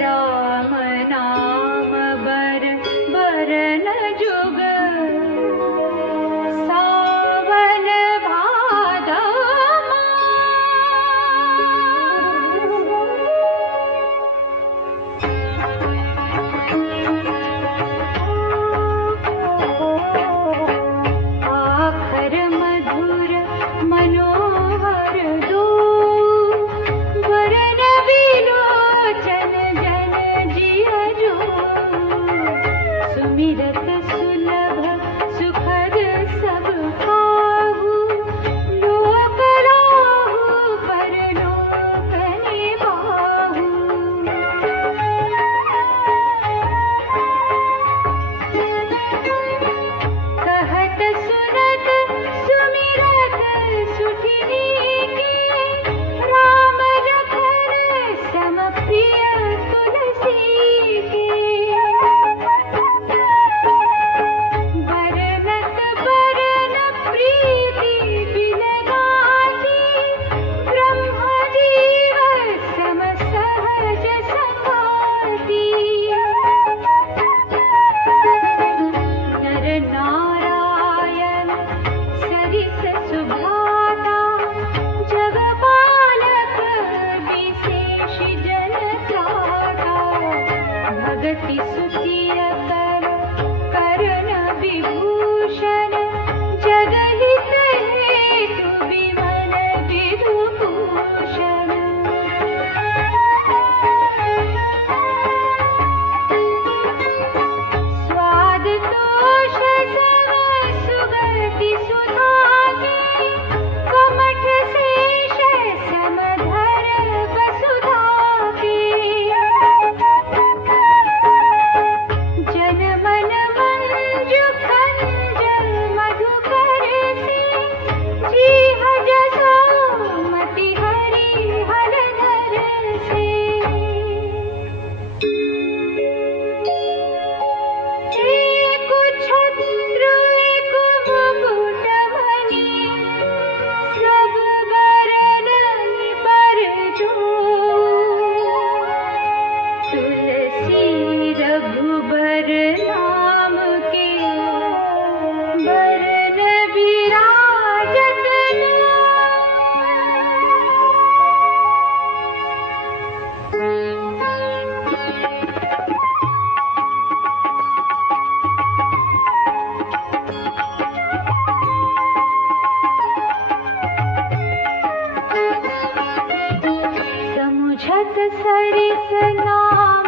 राम नाम बरन जुग सावन भादमा आखर मधुर मनोहर दो वरन विलोचन जन जिय जो सुमिरत सुलभ सुखद सब काहू लोक लाहू परलोक निबाहू कहत सुनत सुमिरत सुठिनी के राम लखन सम प्रिय तुलसी के बरनत बरन प्रीति बिलगासी ब्रह्म जीव सम सहज संगाती नर नारायण सरिस सुभाता जगपालक विशेष जन त्राता भगति सुतिय करण विभूषण जगहित हेतु विमल विधुभूषण स्वाद तोष सव सुगति सुधा के कमठ शेष समधर वसुधा के जन मन मंजु खंज मधुकर से जीह जसो मति हरि हर धर से एक छत्र एक मुकुट मणि सब बरननि पर जो तुलसी रघुबर नाम के बरन विराजत समुझत सरिस नाम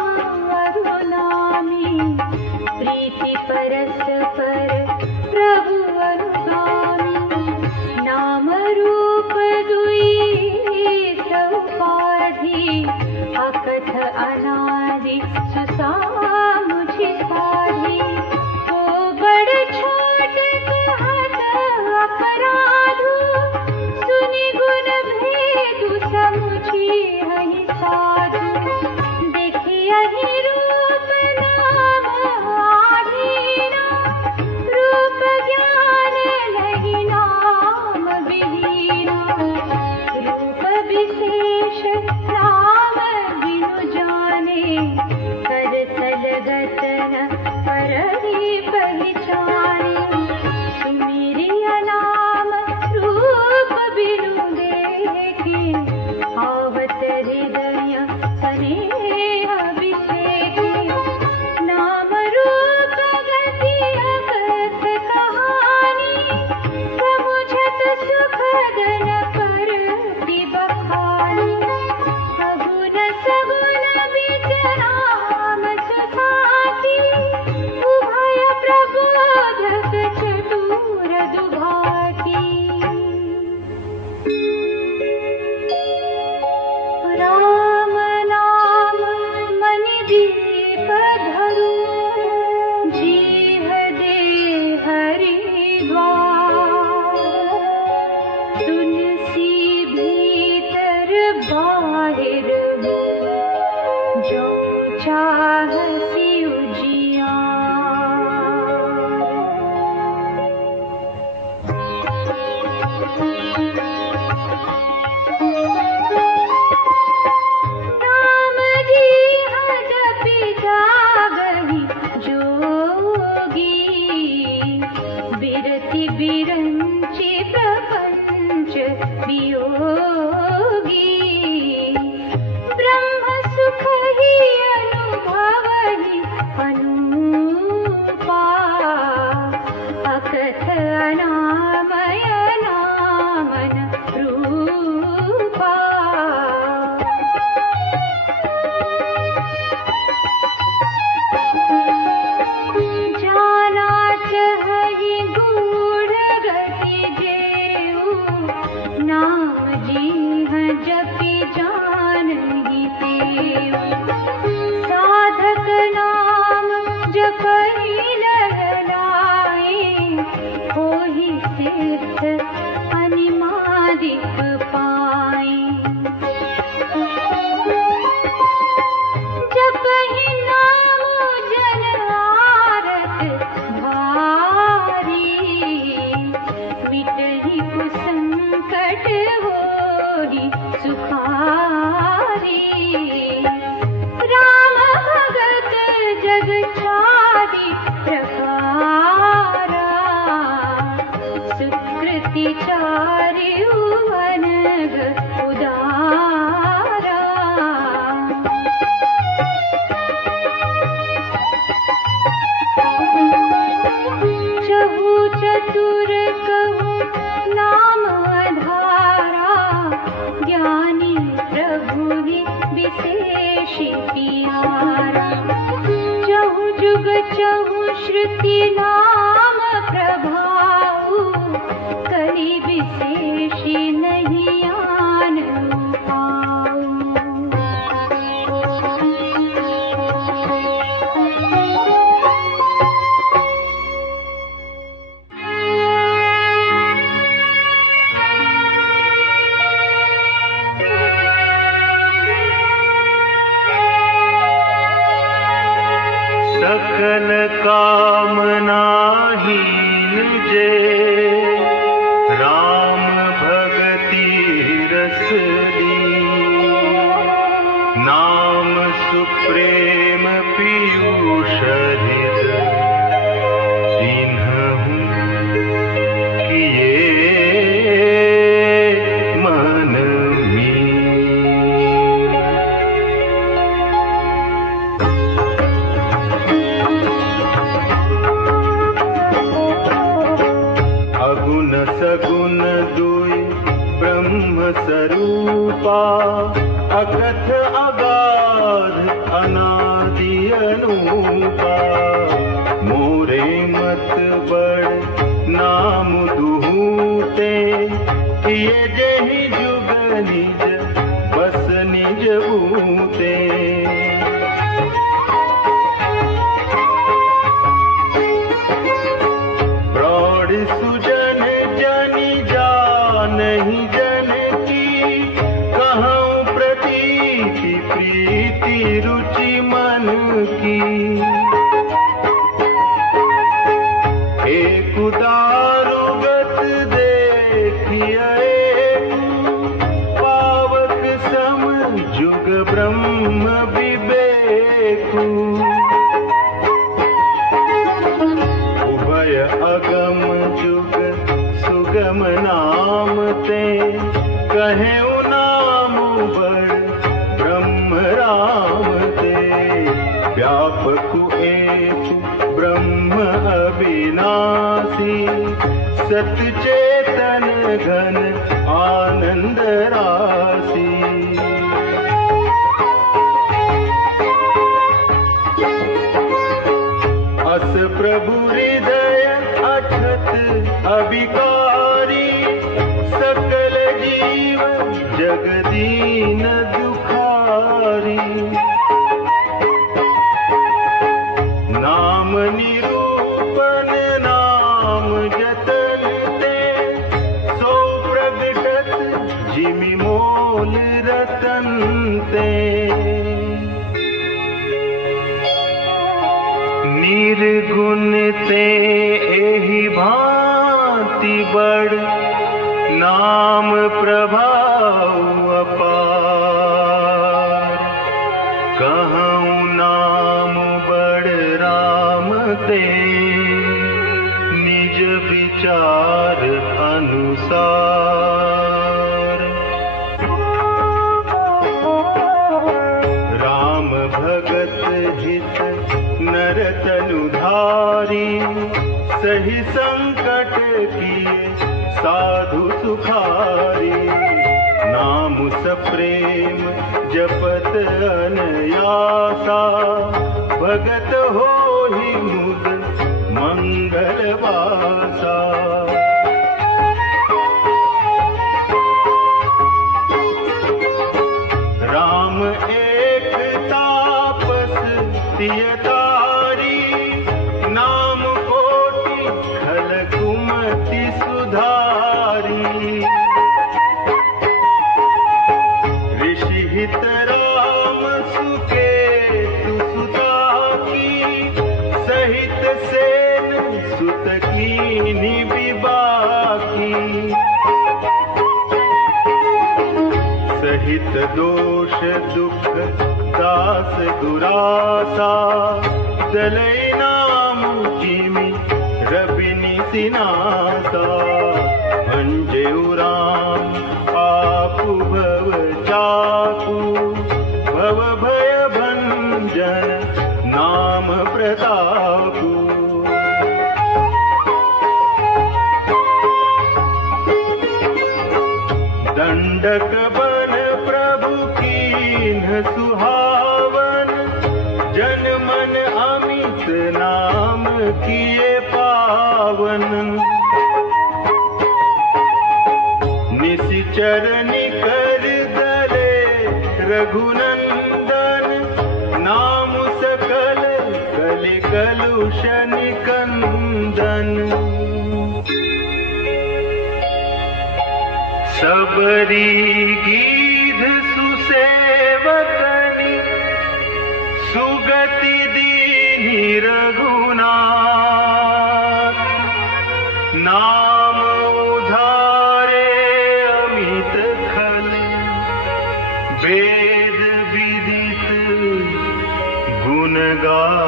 अरुणामी प्रीति परस पर प्रभु द्वार, तुलसी भीतर बाहिर हो, जो चाहसी बिरंची प्रपंच वियोगी, ब्रह्म सुख ही अनुभव ही अनुपा, अकथ अनामय नामन रूपा। जाना चहि गूढ़ गति जेऊ, नाम जीह जपि जानहि तेऊ, साधक नाम जपहि लहलाए, होहि सिद्ध अनिमादिक पाए। जपहि नाम जन आरत भारी, मिटहि कुसंकट होहि सुखारी। राम भगत जग चारि प्रकारा, सुकृति चारि अनग उदारा। चहु चतुर कहु नाम आधारा, ज्ञानी प्रभु ही विशेषि प्यारा। चहु जुग चहु श्रुति नाम प्रभाऊ, कलि विशेषि नहीं आन पाऊ। सकल कामना हीन जे, राम भगति रस ली। नाम सुप्रेम पीयूष हृदय, तिन्हु किए मन में। अगुण सगुण दुई ब्रह्म स्वरूपा, अकथ अगाध अनादि अनूपा। मोरे मत बड़ नाम दुहूते, ये जहि जुग निज बस निज बूते। प्रौढ़ सुजन जनि जानहि जन की, कहूँ प्रतीति प्रीति रुचि मन की। एक दारुगत देखिए, पावक सम जुग ब्रह्म विवेकु। उभय अगम जुग सुगम नाम ते, कहे नाम बड़ ब्रह्म राम ते। व्यापक एक ब्रह्म अविनाशी, सतचेतन घन आनंद राशि। अस प्रभु हृदय अछत अभिकारी, सकल जीव जगदीन दुखारी। नाम निरूपण नाम जत अति बड़ नाम प्रभाव अपार। कहूँ नाम बड़ राम ते निज विचार अनुसार। राम भगत हित नरतनुधारी सही संकट किए साधु सुखारी। नाम सप्रेम जपत अनयासा भगत होहि मुद मंगल वासा। राम एक तापस तियतारी नाम कोटि खल कुमति सुधारी। ऋषि हित राम सुकेतु सुता की सहित सेन सुत कीनि विबाकी। सहित दोष दुख दास दुरासा चलै नाम जिमि रबिनि सिनासा। भंजेउ राम आपु भव चाकु भव भय भंजन नाम प्रतापु। दंडक बन प्रभु कीन्ह सुहावन जन मन अमित नाम किए पावन। निशिचर निकर दले रघुनंदन नाम सकल कलि कलुष निकंदन। सबरी गीध सुसेवकनि सुगति दीनि रघुनाथ। नाम उधारे अमित खल वेद विदित गुण गाथ।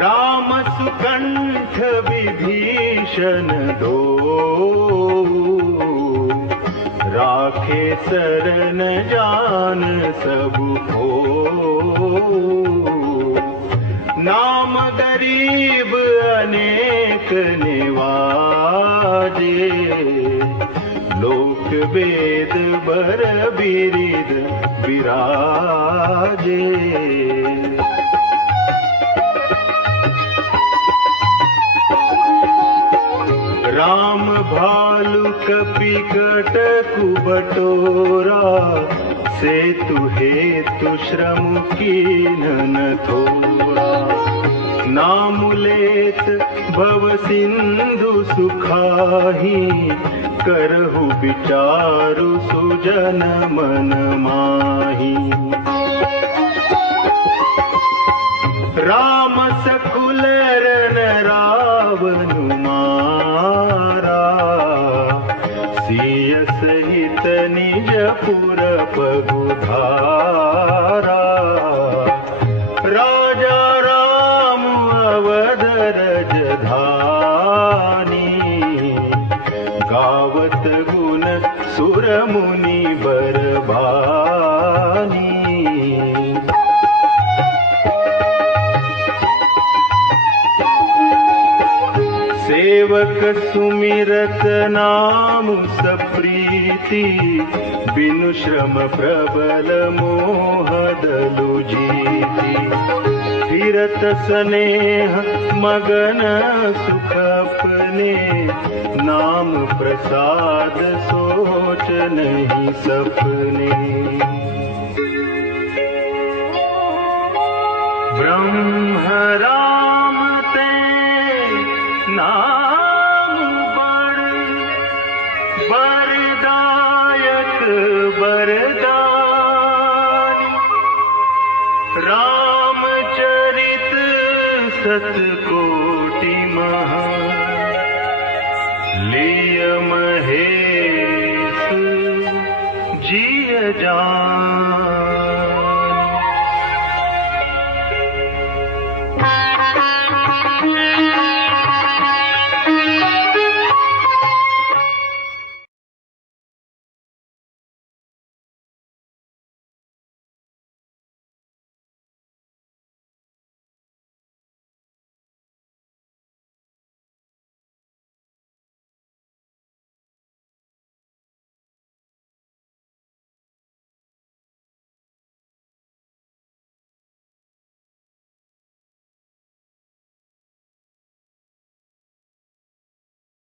राम सुकंठ विभीषण दो राखे शरण जान सबु को। नाम गरीब अनेक निवाजे लोक वेद बर बिरिद विराजे। राम भालु कपि कटकु बटोरा सेतु हेतु श्रम कीन्ह थोरा। नाम लेत भव सिंधु सुखाही करहु विचारु सुजन मन माही। राम सकुल रन रावनु मारा सिय सहित निज पुर पगुधारा। राजा राम अवध रजधानी गावत गुण सुर मुनि बरबानी। सेवक सुमिरत नाम सप्रीति बिनु श्रम प्रबल मोह दलु जीति। फिरत स्नेह मगन सुख अपने नाम प्रसाद सोच नहीं सपने। ब्रह्म राम ते नाम बड़ बरदायक बरदानी। सतकोटि महा लिय महेश जिय जान